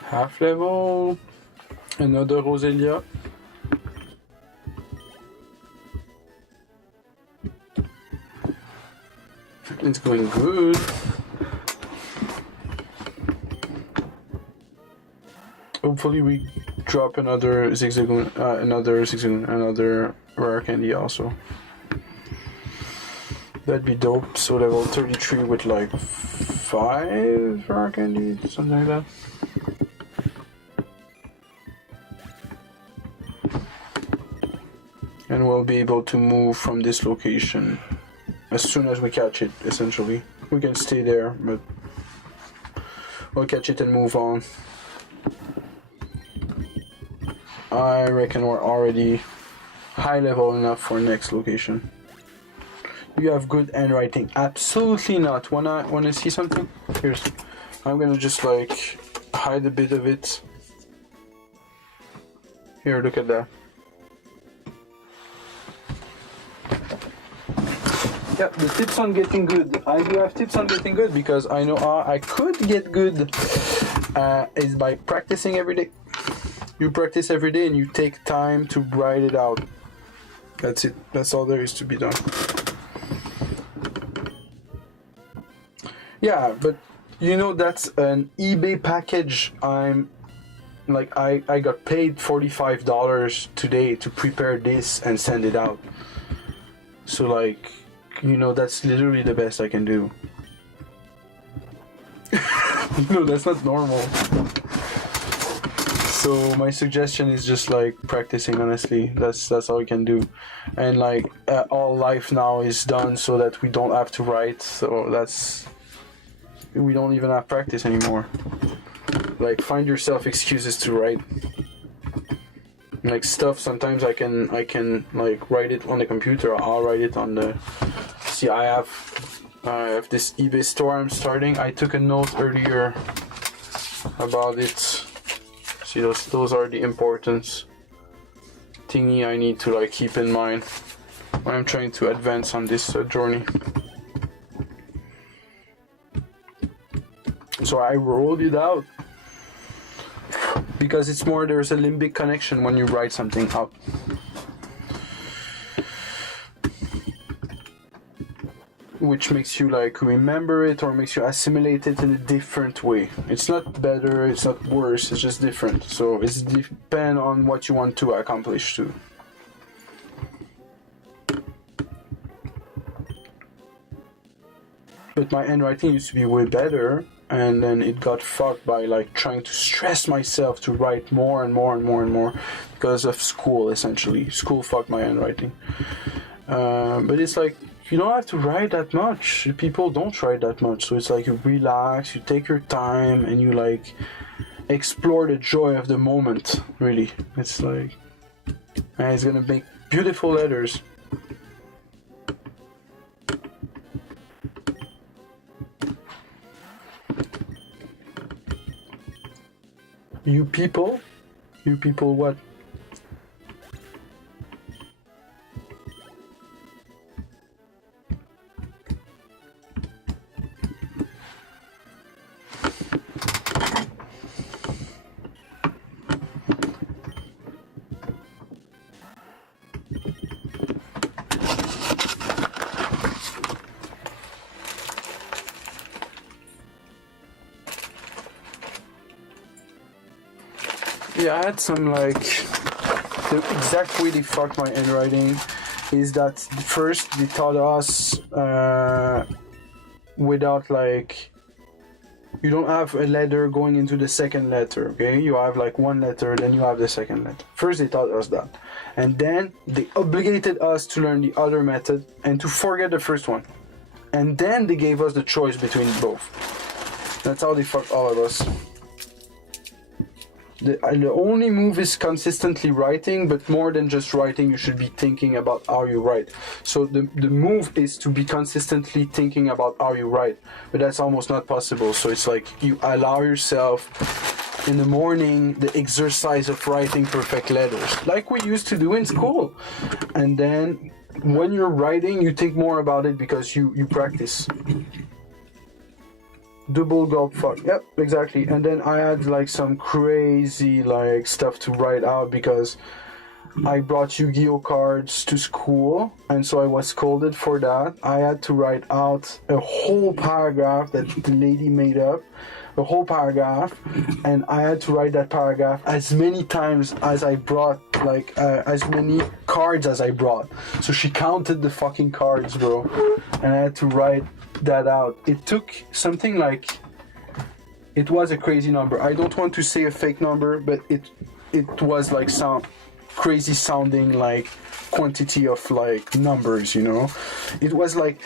Half level, another Roselia. It's going good. Hopefully we drop another Zigzagoon, another rare candy also. That'd be dope. So level 33 with like 5 rare candy, something like that. And we'll be able to move from this location as soon as we catch it, essentially. We can stay there, but we'll catch it and move on. I reckon we're already high level enough for next location. You have good handwriting. Absolutely not. Wanna see something? Here's. I'm gonna just like hide a bit of it. Here, look at that. Yeah, the tips on getting good. I do have tips on getting good because I know I could get good is by practicing every day. You practice every day and you take time to write it out. That's it. That's all there is to be done. Yeah, but you know, that's an eBay package. I got paid $45 today to prepare this and send it out. So like, you know, that's literally the best I can do. No, that's not normal. So my suggestion is just like practicing, honestly. That's all we can do. And like all life now is done so that we don't have to write. So we don't even have practice anymore. Like, find yourself excuses to write. Like stuff, sometimes I can like write it on the computer. I'll write it on the. See, I have this eBay store I'm starting. I took a note earlier about it. See, those are the important thingy I need to like keep in mind when I'm trying to advance on this journey. So I rolled it out because it's more, there's a limbic connection when you write something out. Which makes you like remember it or makes you assimilate it in a different way. It's not better, it's not worse, it's just different. So it's depend on what you want to accomplish too. But my handwriting used to be way better, and then it got fucked by like trying to stress myself to write more and more and more and more because of school, essentially. School fucked my handwriting. But it's like, you don't have to write that much. People don't write that much. So it's like you relax, you take your time, and you like explore the joy of the moment, really. It's like, and it's gonna make beautiful letters. You people what? Yeah, I had some like, the exact way they fucked my handwriting is that first they taught us without like, you don't have a letter going into the second letter, okay? You have like one letter, then you have the second letter. First they taught us that. And then they obligated us to learn the other method and to forget the first one. And then they gave us the choice between both. That's how they fucked all of us. The only move is consistently writing, but more than just writing, you should be thinking about how you write. So the move is to be consistently thinking about how you write, but that's almost not possible. So it's like you allow yourself in the morning the exercise of writing perfect letters, like we used to do in school. And then when you're writing, you think more about it because you practice. Double gulp fuck. Yep, exactly. And then I had like some crazy like stuff to write out because I brought Yu-Gi-Oh cards to school, and so I was scolded for that. I had to write out a whole paragraph that the lady made up, a whole paragraph, and I had to write that paragraph as many times as I brought, like as many cards as I brought. So she counted the fucking cards, bro, and I had to write that out. It took something like, it was a crazy number. I don't want to say a fake number, but it was like crazy sounding like quantity of like numbers, you know. It was like,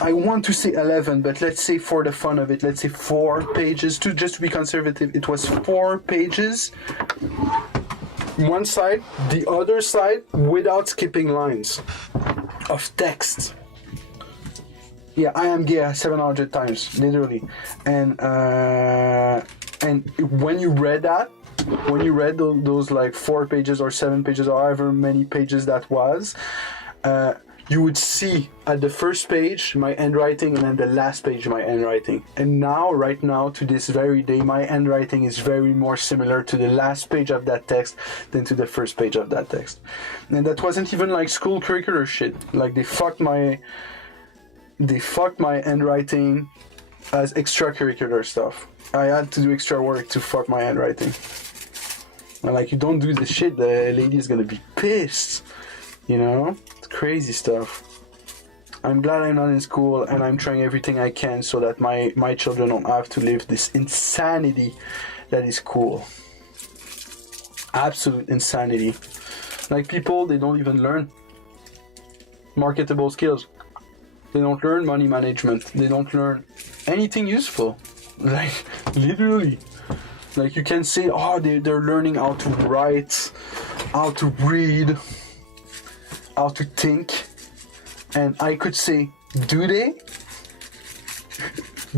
I want to say 11, but let's say for the fun of it, let's say 4 pages, just to be conservative. It was 4 pages, one side, the other side, without skipping lines of text. Yeah, I am gay 700 times, literally. And when you read that, when you read those like 4 pages or 7 pages or however many pages that was, you would see at the first page my handwriting and then the last page my handwriting. And now, right now, to this very day, my handwriting is very more similar to the last page of that text than to the first page of that text. And that wasn't even like school curricular shit. Like they fucked my handwriting as extracurricular stuff. I had to do extra work to fuck my handwriting. And like, you don't do this shit, the lady is gonna be pissed. You know? It's crazy stuff. I'm glad I'm not in school and I'm trying everything I can so that my children don't have to live this insanity that is cool. Absolute insanity. Like people, they don't even learn marketable skills. They don't learn money management. They don't learn anything useful. Like, literally. Like, you can say, oh, they're learning how to write, how to read, how to think. And I could say, do they?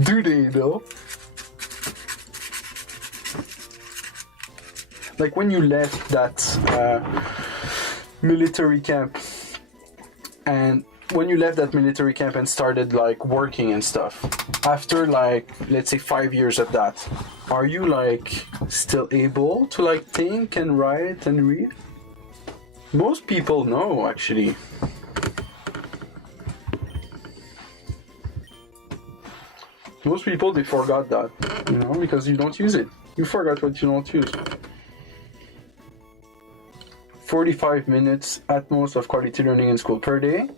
Do they, though? Like, when you left that military camp, and when you left that military camp and started, like, working and stuff, after, like, let's say 5 years of that, are you, like, still able to, like, think and write and read? Most people know, actually. Most people, they forgot that, you know, because you don't use it. You forgot what you don't use. 45 minutes at most of quality learning in school per day.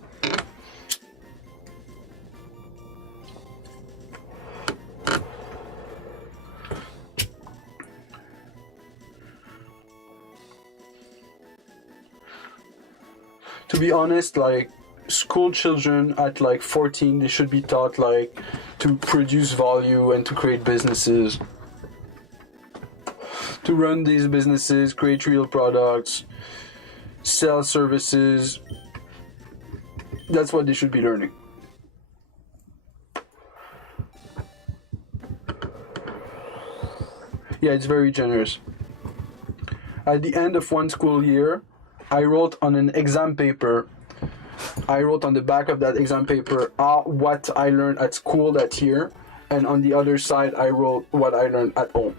To be honest, like, school children at like 14, they should be taught like to produce value and to create businesses, to run these businesses, create real products, sell services. That's what they should be learning. Yeah, it's very generous. At the end of one school year, I wrote on an exam paper, I wrote on the back of that exam paper what I learned at school that year, and on the other side I wrote what I learned at home.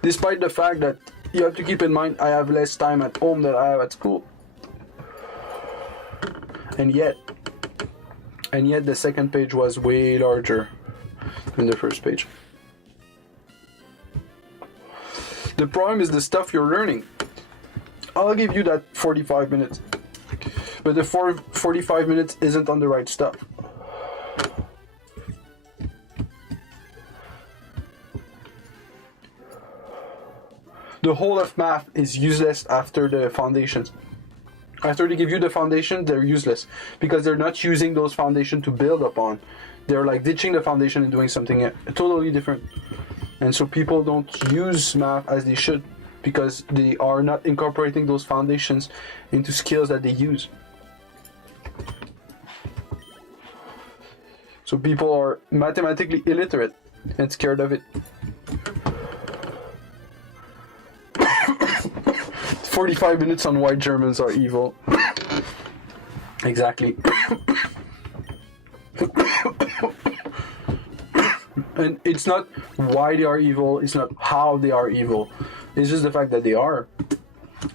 Despite the fact that you have to keep in mind I have less time at home than I have at school. And yet the second page was way larger than the first page. The problem is the stuff you're learning. I'll give you that 45 minutes. But the 45 minutes isn't on the right stuff. The whole of math is useless after the foundations. After they give you the foundation, they're useless. Because they're not using those foundations to build upon. They're like ditching the foundation and doing something totally different. And so people don't use math as they should, because they are not incorporating those foundations into skills that they use. So people are mathematically illiterate and scared of it. 45 minutes on why Germans are evil. Exactly. And it's not why they are evil, it's not how they are evil. It's just the fact that they are,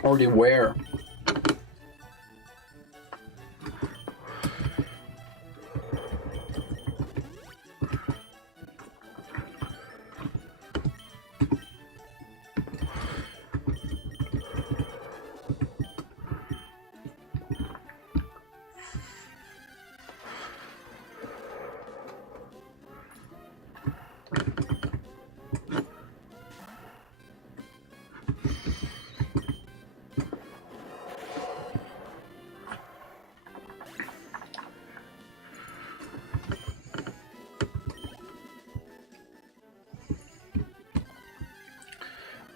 or they were.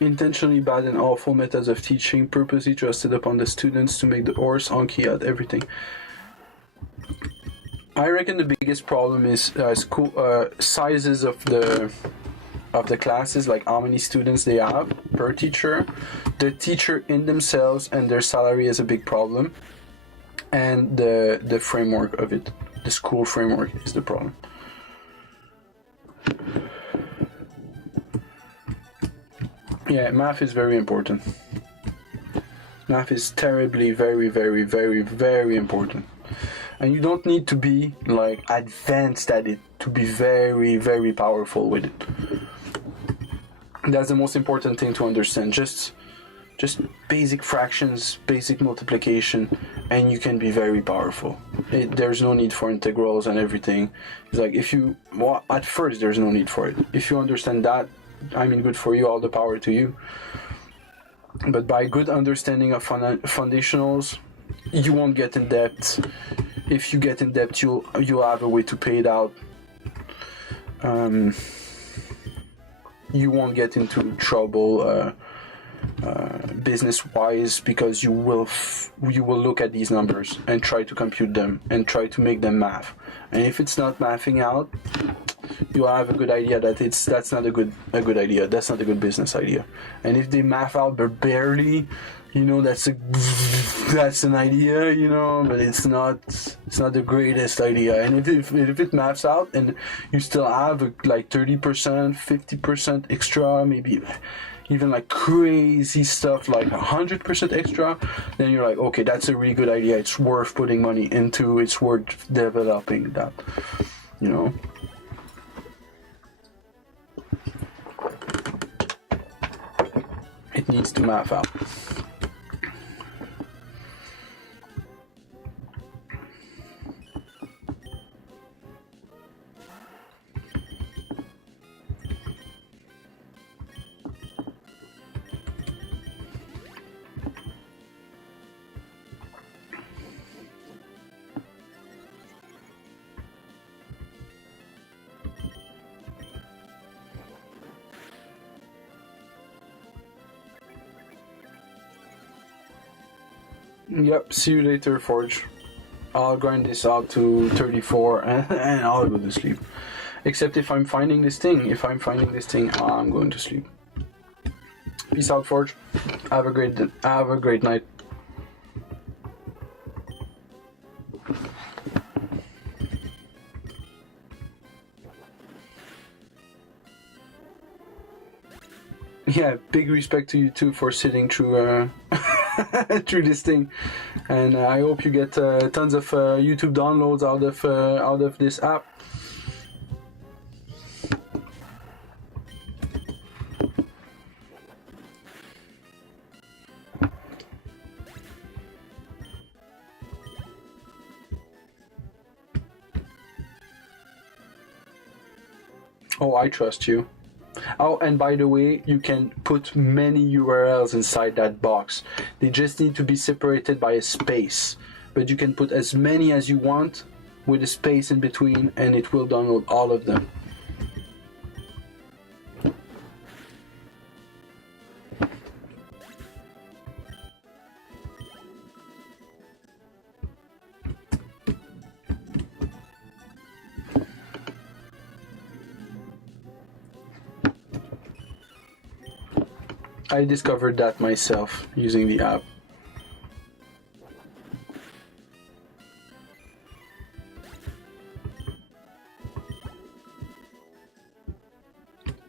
Intentionally bad and awful methods of teaching, purposely trusted upon the students to make the horse honky at everything. I reckon the biggest problem is school sizes of the classes, like how many students they have per teacher. The teacher in themselves and their salary is a big problem. and the framework of it, the school framework, is the problem. Yeah, math is very important. Math is terribly, very, very, very, very important. And you don't need to be like advanced at it to be very, very powerful with it. That's the most important thing to understand. Just basic fractions, basic multiplication, and you can be very powerful. There's no need for integrals and everything. It's like at first there's no need for it. If you understand that, I mean, good for you, all the power to you. But by good understanding of foundationals, you won't get in debt. If you get in debt, you'll have a way to pay it out. You won't get into trouble business-wise, because you will look at these numbers and try to compute them and try to make them math. And if it's not mathing out, you'll have a good idea that that's not a good idea. That's not a good business idea. And if they math out but barely, that's an idea, but it's not the greatest idea. And if it maps out and you still have like 30%, 50% extra, maybe even like crazy stuff like 100% extra, then you're like, okay, that's a really good idea. It's worth putting money into. It's worth developing that, It needs to map out. Yep, see you later, Forge. I'll grind this out to 34 and I'll go to sleep. Except if I'm finding this thing. If I'm finding this thing, I'm going to sleep. Peace out, Forge. Have a great night. Yeah, big respect to you too for sitting through through this thing, and I hope you get tons of YouTube downloads out of this app. Oh, I trust you. Oh, and by the way, you can put many URLs inside that box. They just need to be separated by a space. But you can put as many as you want with a space in between, and it will download all of them. I discovered that myself using the app.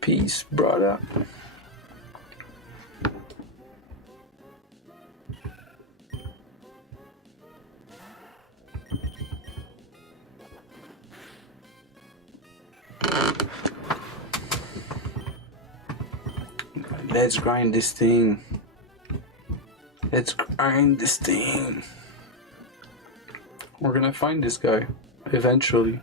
Peace, brother. Let's grind this thing. Let's grind this thing. We're gonna find this guy eventually.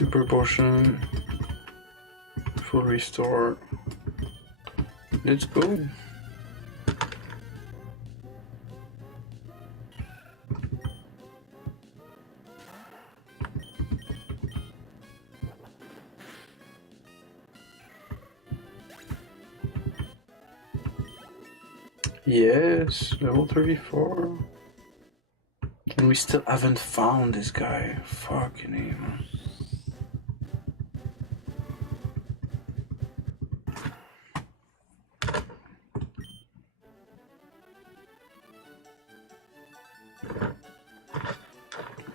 Super potion. Full restore. Let's go. Yes, level 34. And we still haven't found this guy. Fucking hell, man.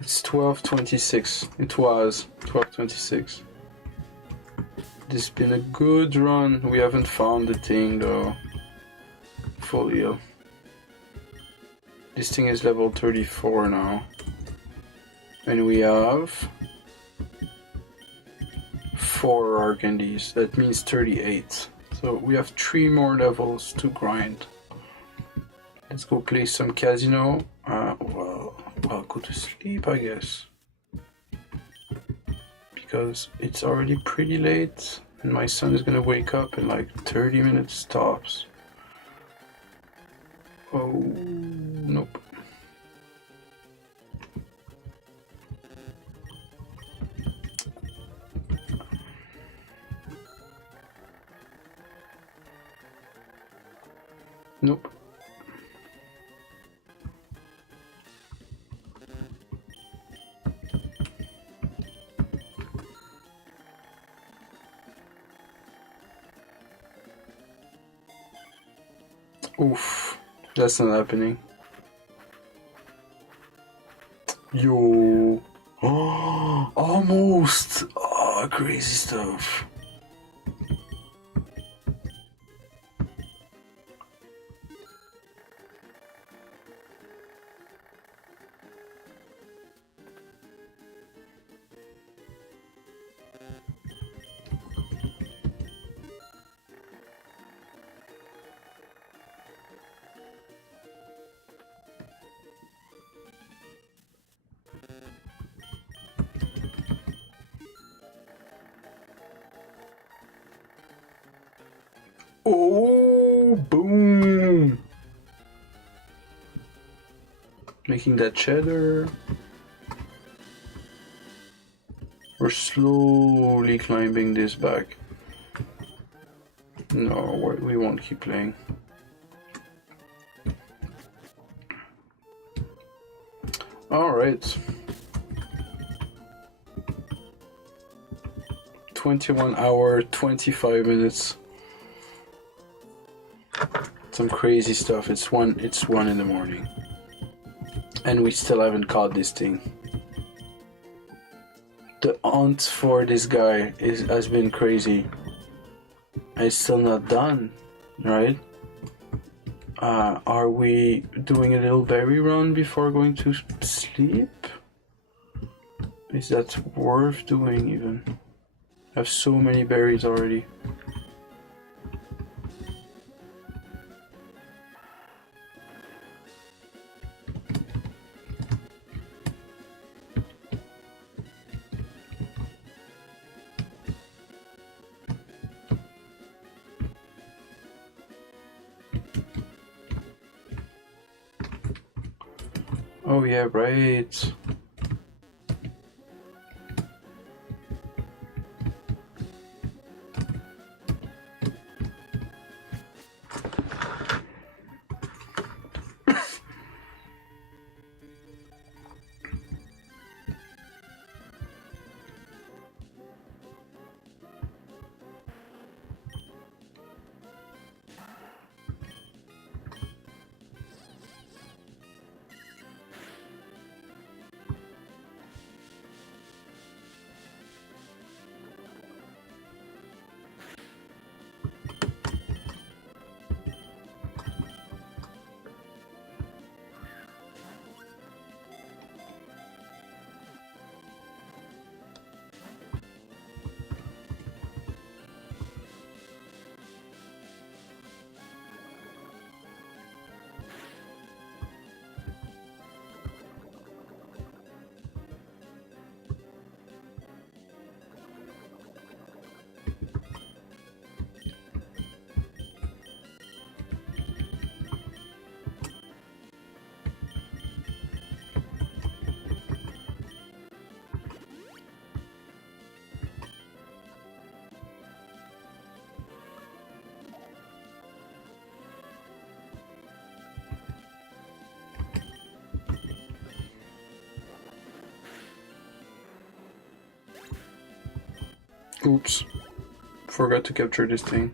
It's 12:26. It was 12:26. This has been a good run. We haven't found the thing though. Full heal. This thing is level 34 now. And we have 4 Arcandies. That means 38. So we have 3 more levels to grind. Let's go play some casino. Well, I'll go to sleep, I guess. Because it's already pretty late. And my son is gonna wake up in like 30 minutes tops. Oh, nope. Nope. Oof. That's not happening. Yo. Oh, almost. Oh, crazy stuff. Oh, boom! Making that cheddar. We're slowly climbing this back. No, we won't keep playing. Alright. 21 hour, 25 minutes. Some crazy stuff. It's one in the morning. And we still haven't caught this thing. The hunt for this guy has been crazy. It's still not done, right? Are we doing a little berry run before going to sleep? Is that worth doing even? I have so many berries already. Oh yeah, right. Oops. Forgot to capture this thing.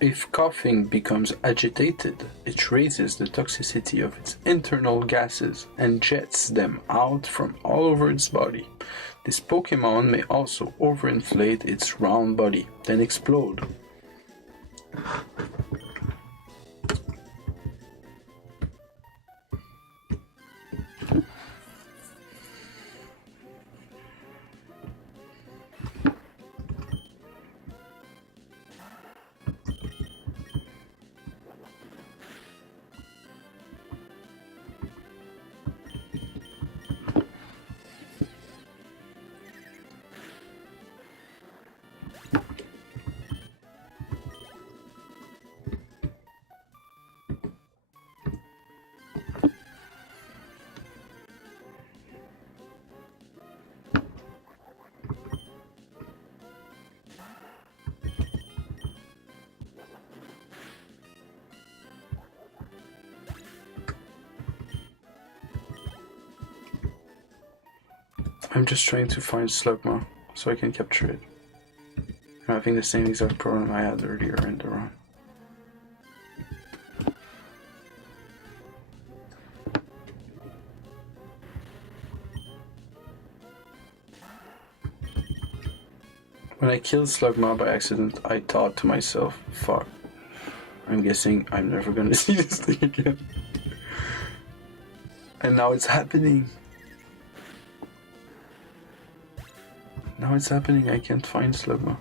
If coughing becomes agitated, it raises the toxicity of its internal gases and jets them out from all over its body. This Pokemon may also overinflate its round body, then explode. I'm just trying to find Slugma so I can capture it. I'm having the same exact problem I had earlier in the run. When I killed Slugma by accident, I thought to myself, fuck, I'm guessing I'm never gonna see this thing again. And now it's happening. Now it's happening, I can't find Slugma.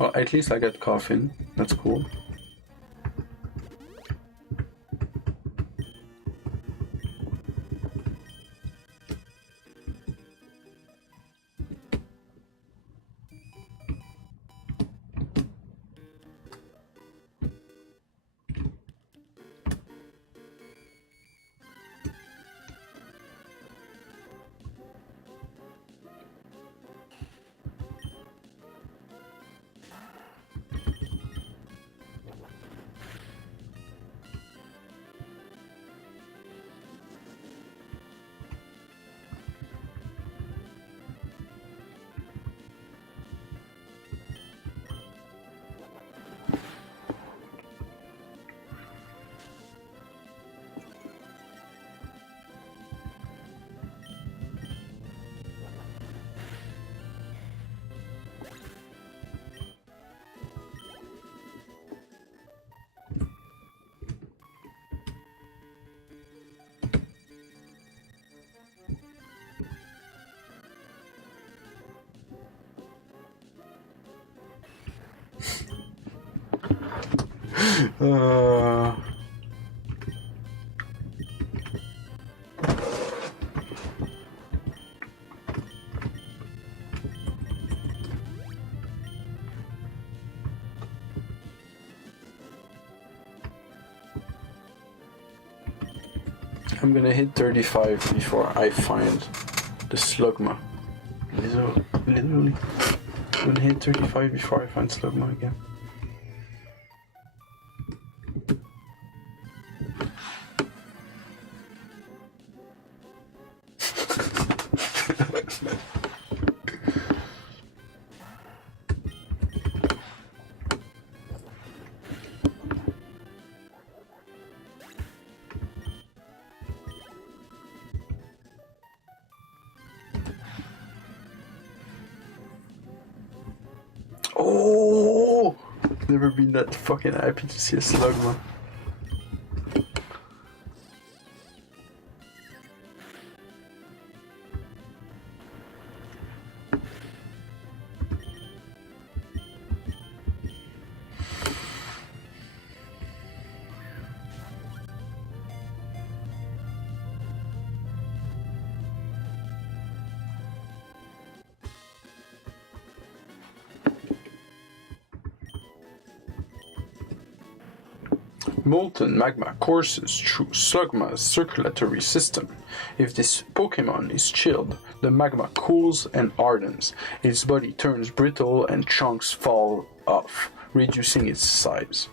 Well, at least I got Coffin, that's cool. I'm gonna hit 35 before I find the Slugma. Literally. I'm gonna hit 35 before I find Slugma again. Oh! Never been that fucking happy to see a Slugma. Molten magma courses through Slugma's circulatory system. If this Pokemon is chilled, the magma cools and hardens. Its body turns brittle and chunks fall off, reducing its size.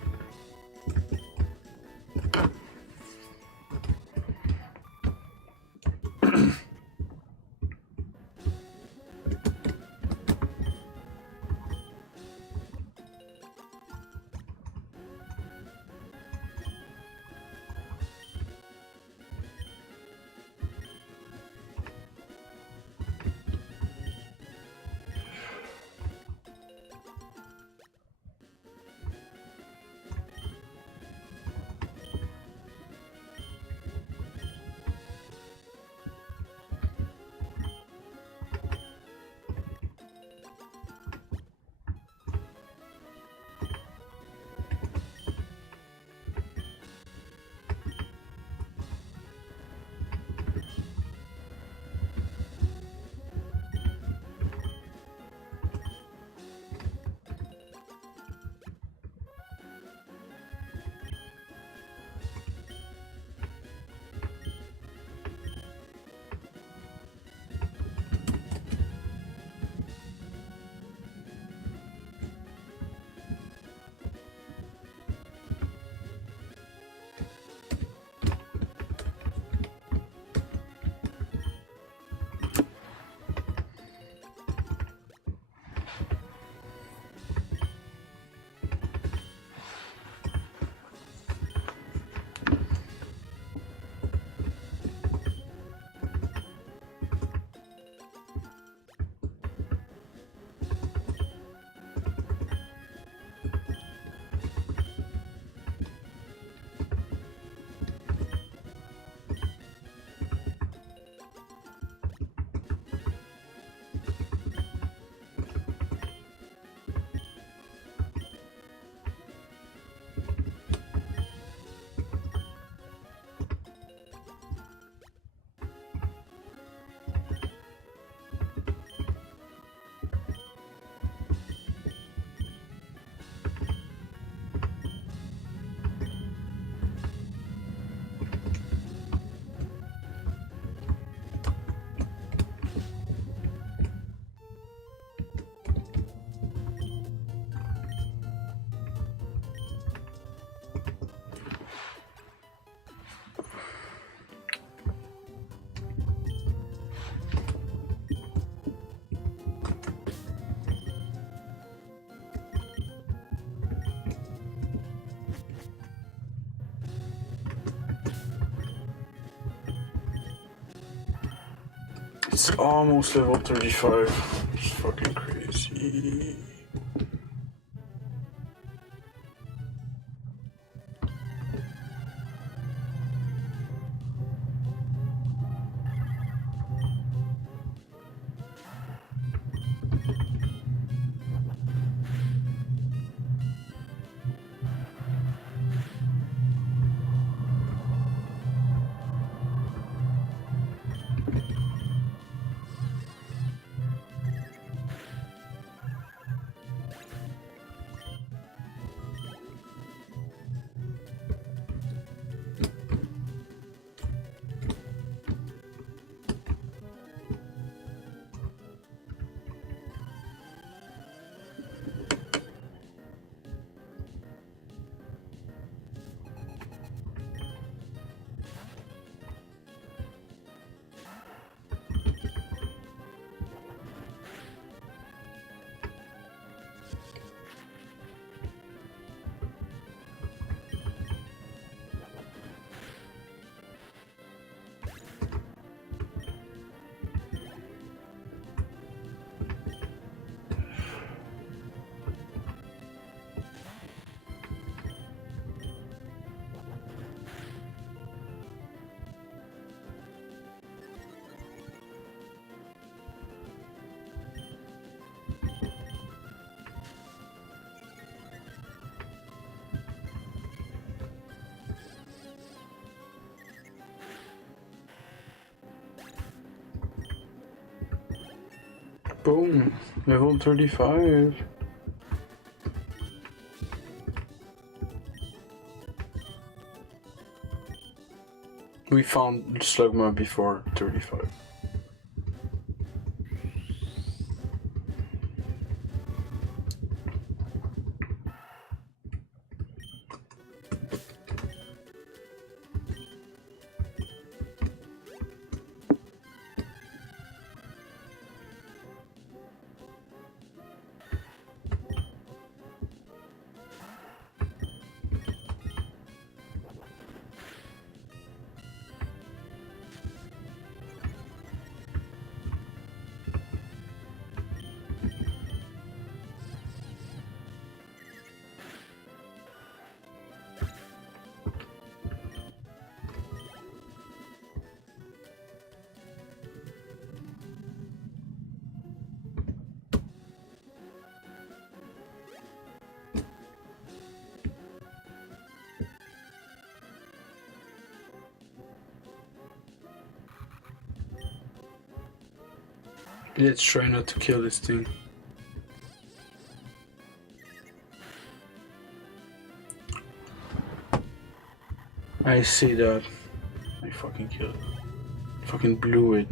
It's almost level 35. It's fucking crazy. Boom, level 35. We found Slugma before 35. Let's try not to kill this thing. I see that. I fucking killed it. Fucking blew it,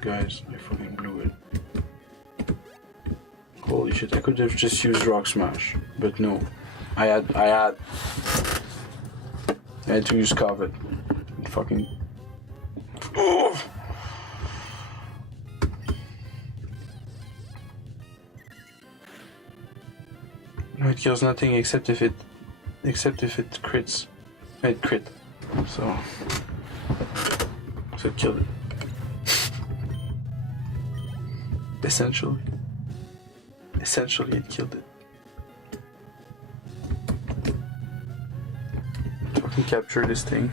guys. I fucking blew it. Holy shit, I could have just used Rock Smash, but no. I had to use Covet. Fucking. Oh! No, it kills nothing except if it crits. It crit. So it killed it. Essentially it killed it. Fucking capture this thing.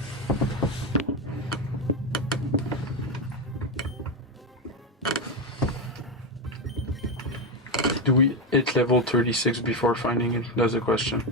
Do we hit level 36 before finding it? That's the question.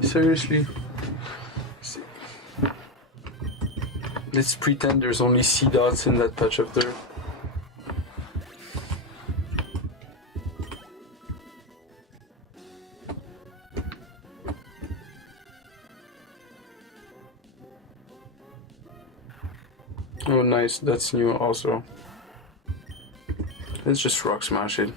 Seriously? Let's pretend there's only sea dots in that patch of dirt. Oh, nice. That's new also. Let's just rock smash it.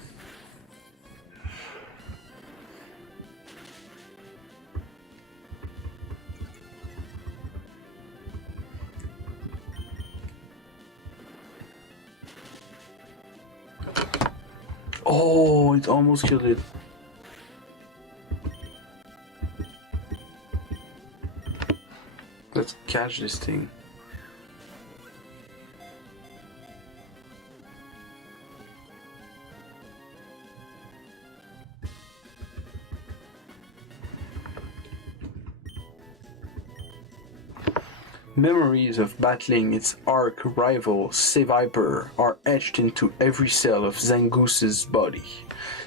Oh, it almost killed it. Let's catch this thing. Memories of battling its arch rival, Seviper, are etched into every cell of Zangoose's body.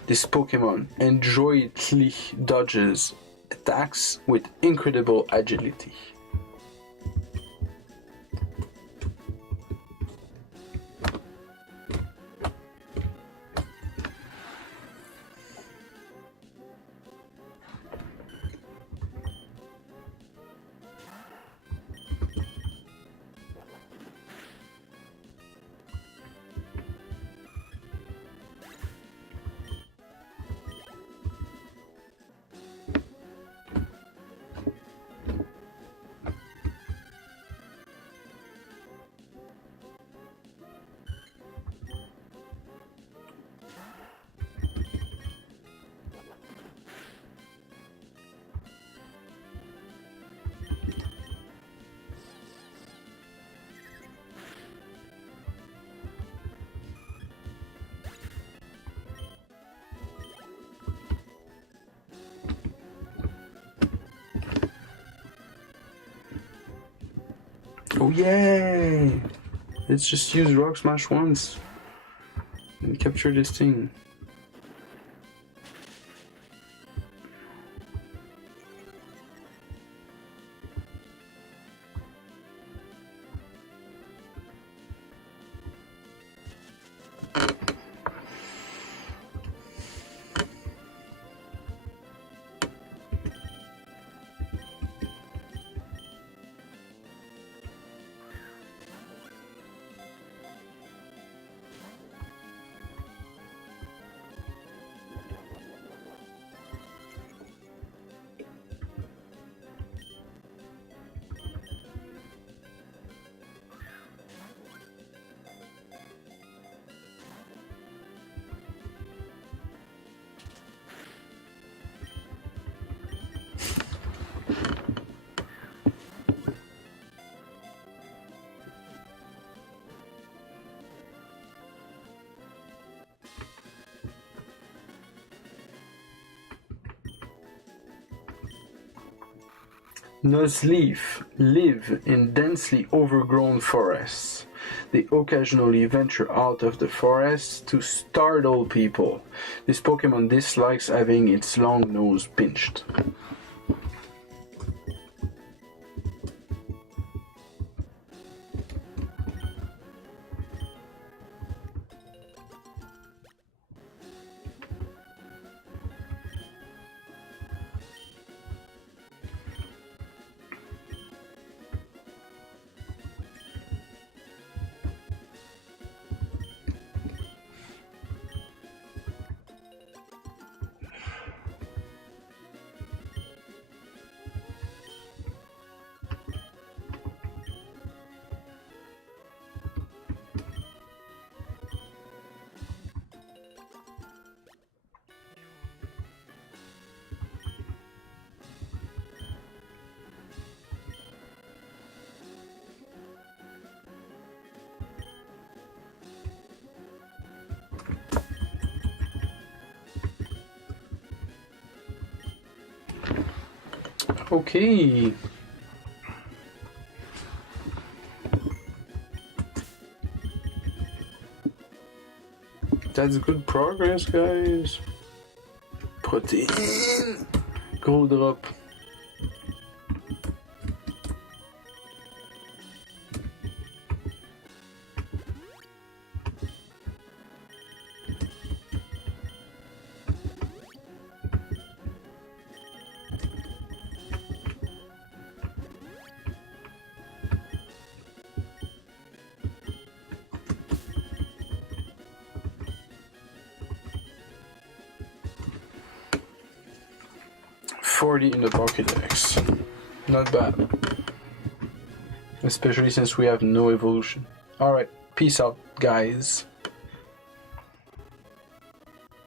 This Pokemon adroitly dodges attacks with incredible agility. Oh yay! Let's just use Rock Smash once and capture this thing. Nuzleaf live in densely overgrown forests. They occasionally venture out of the forest to startle people. This Pokemon dislikes having its long nose pinched. Okay. That's good progress, guys. Protein. Gros drop. 40 in the Pokédex. Not bad. Especially since we have no evolution. Alright, peace out, guys.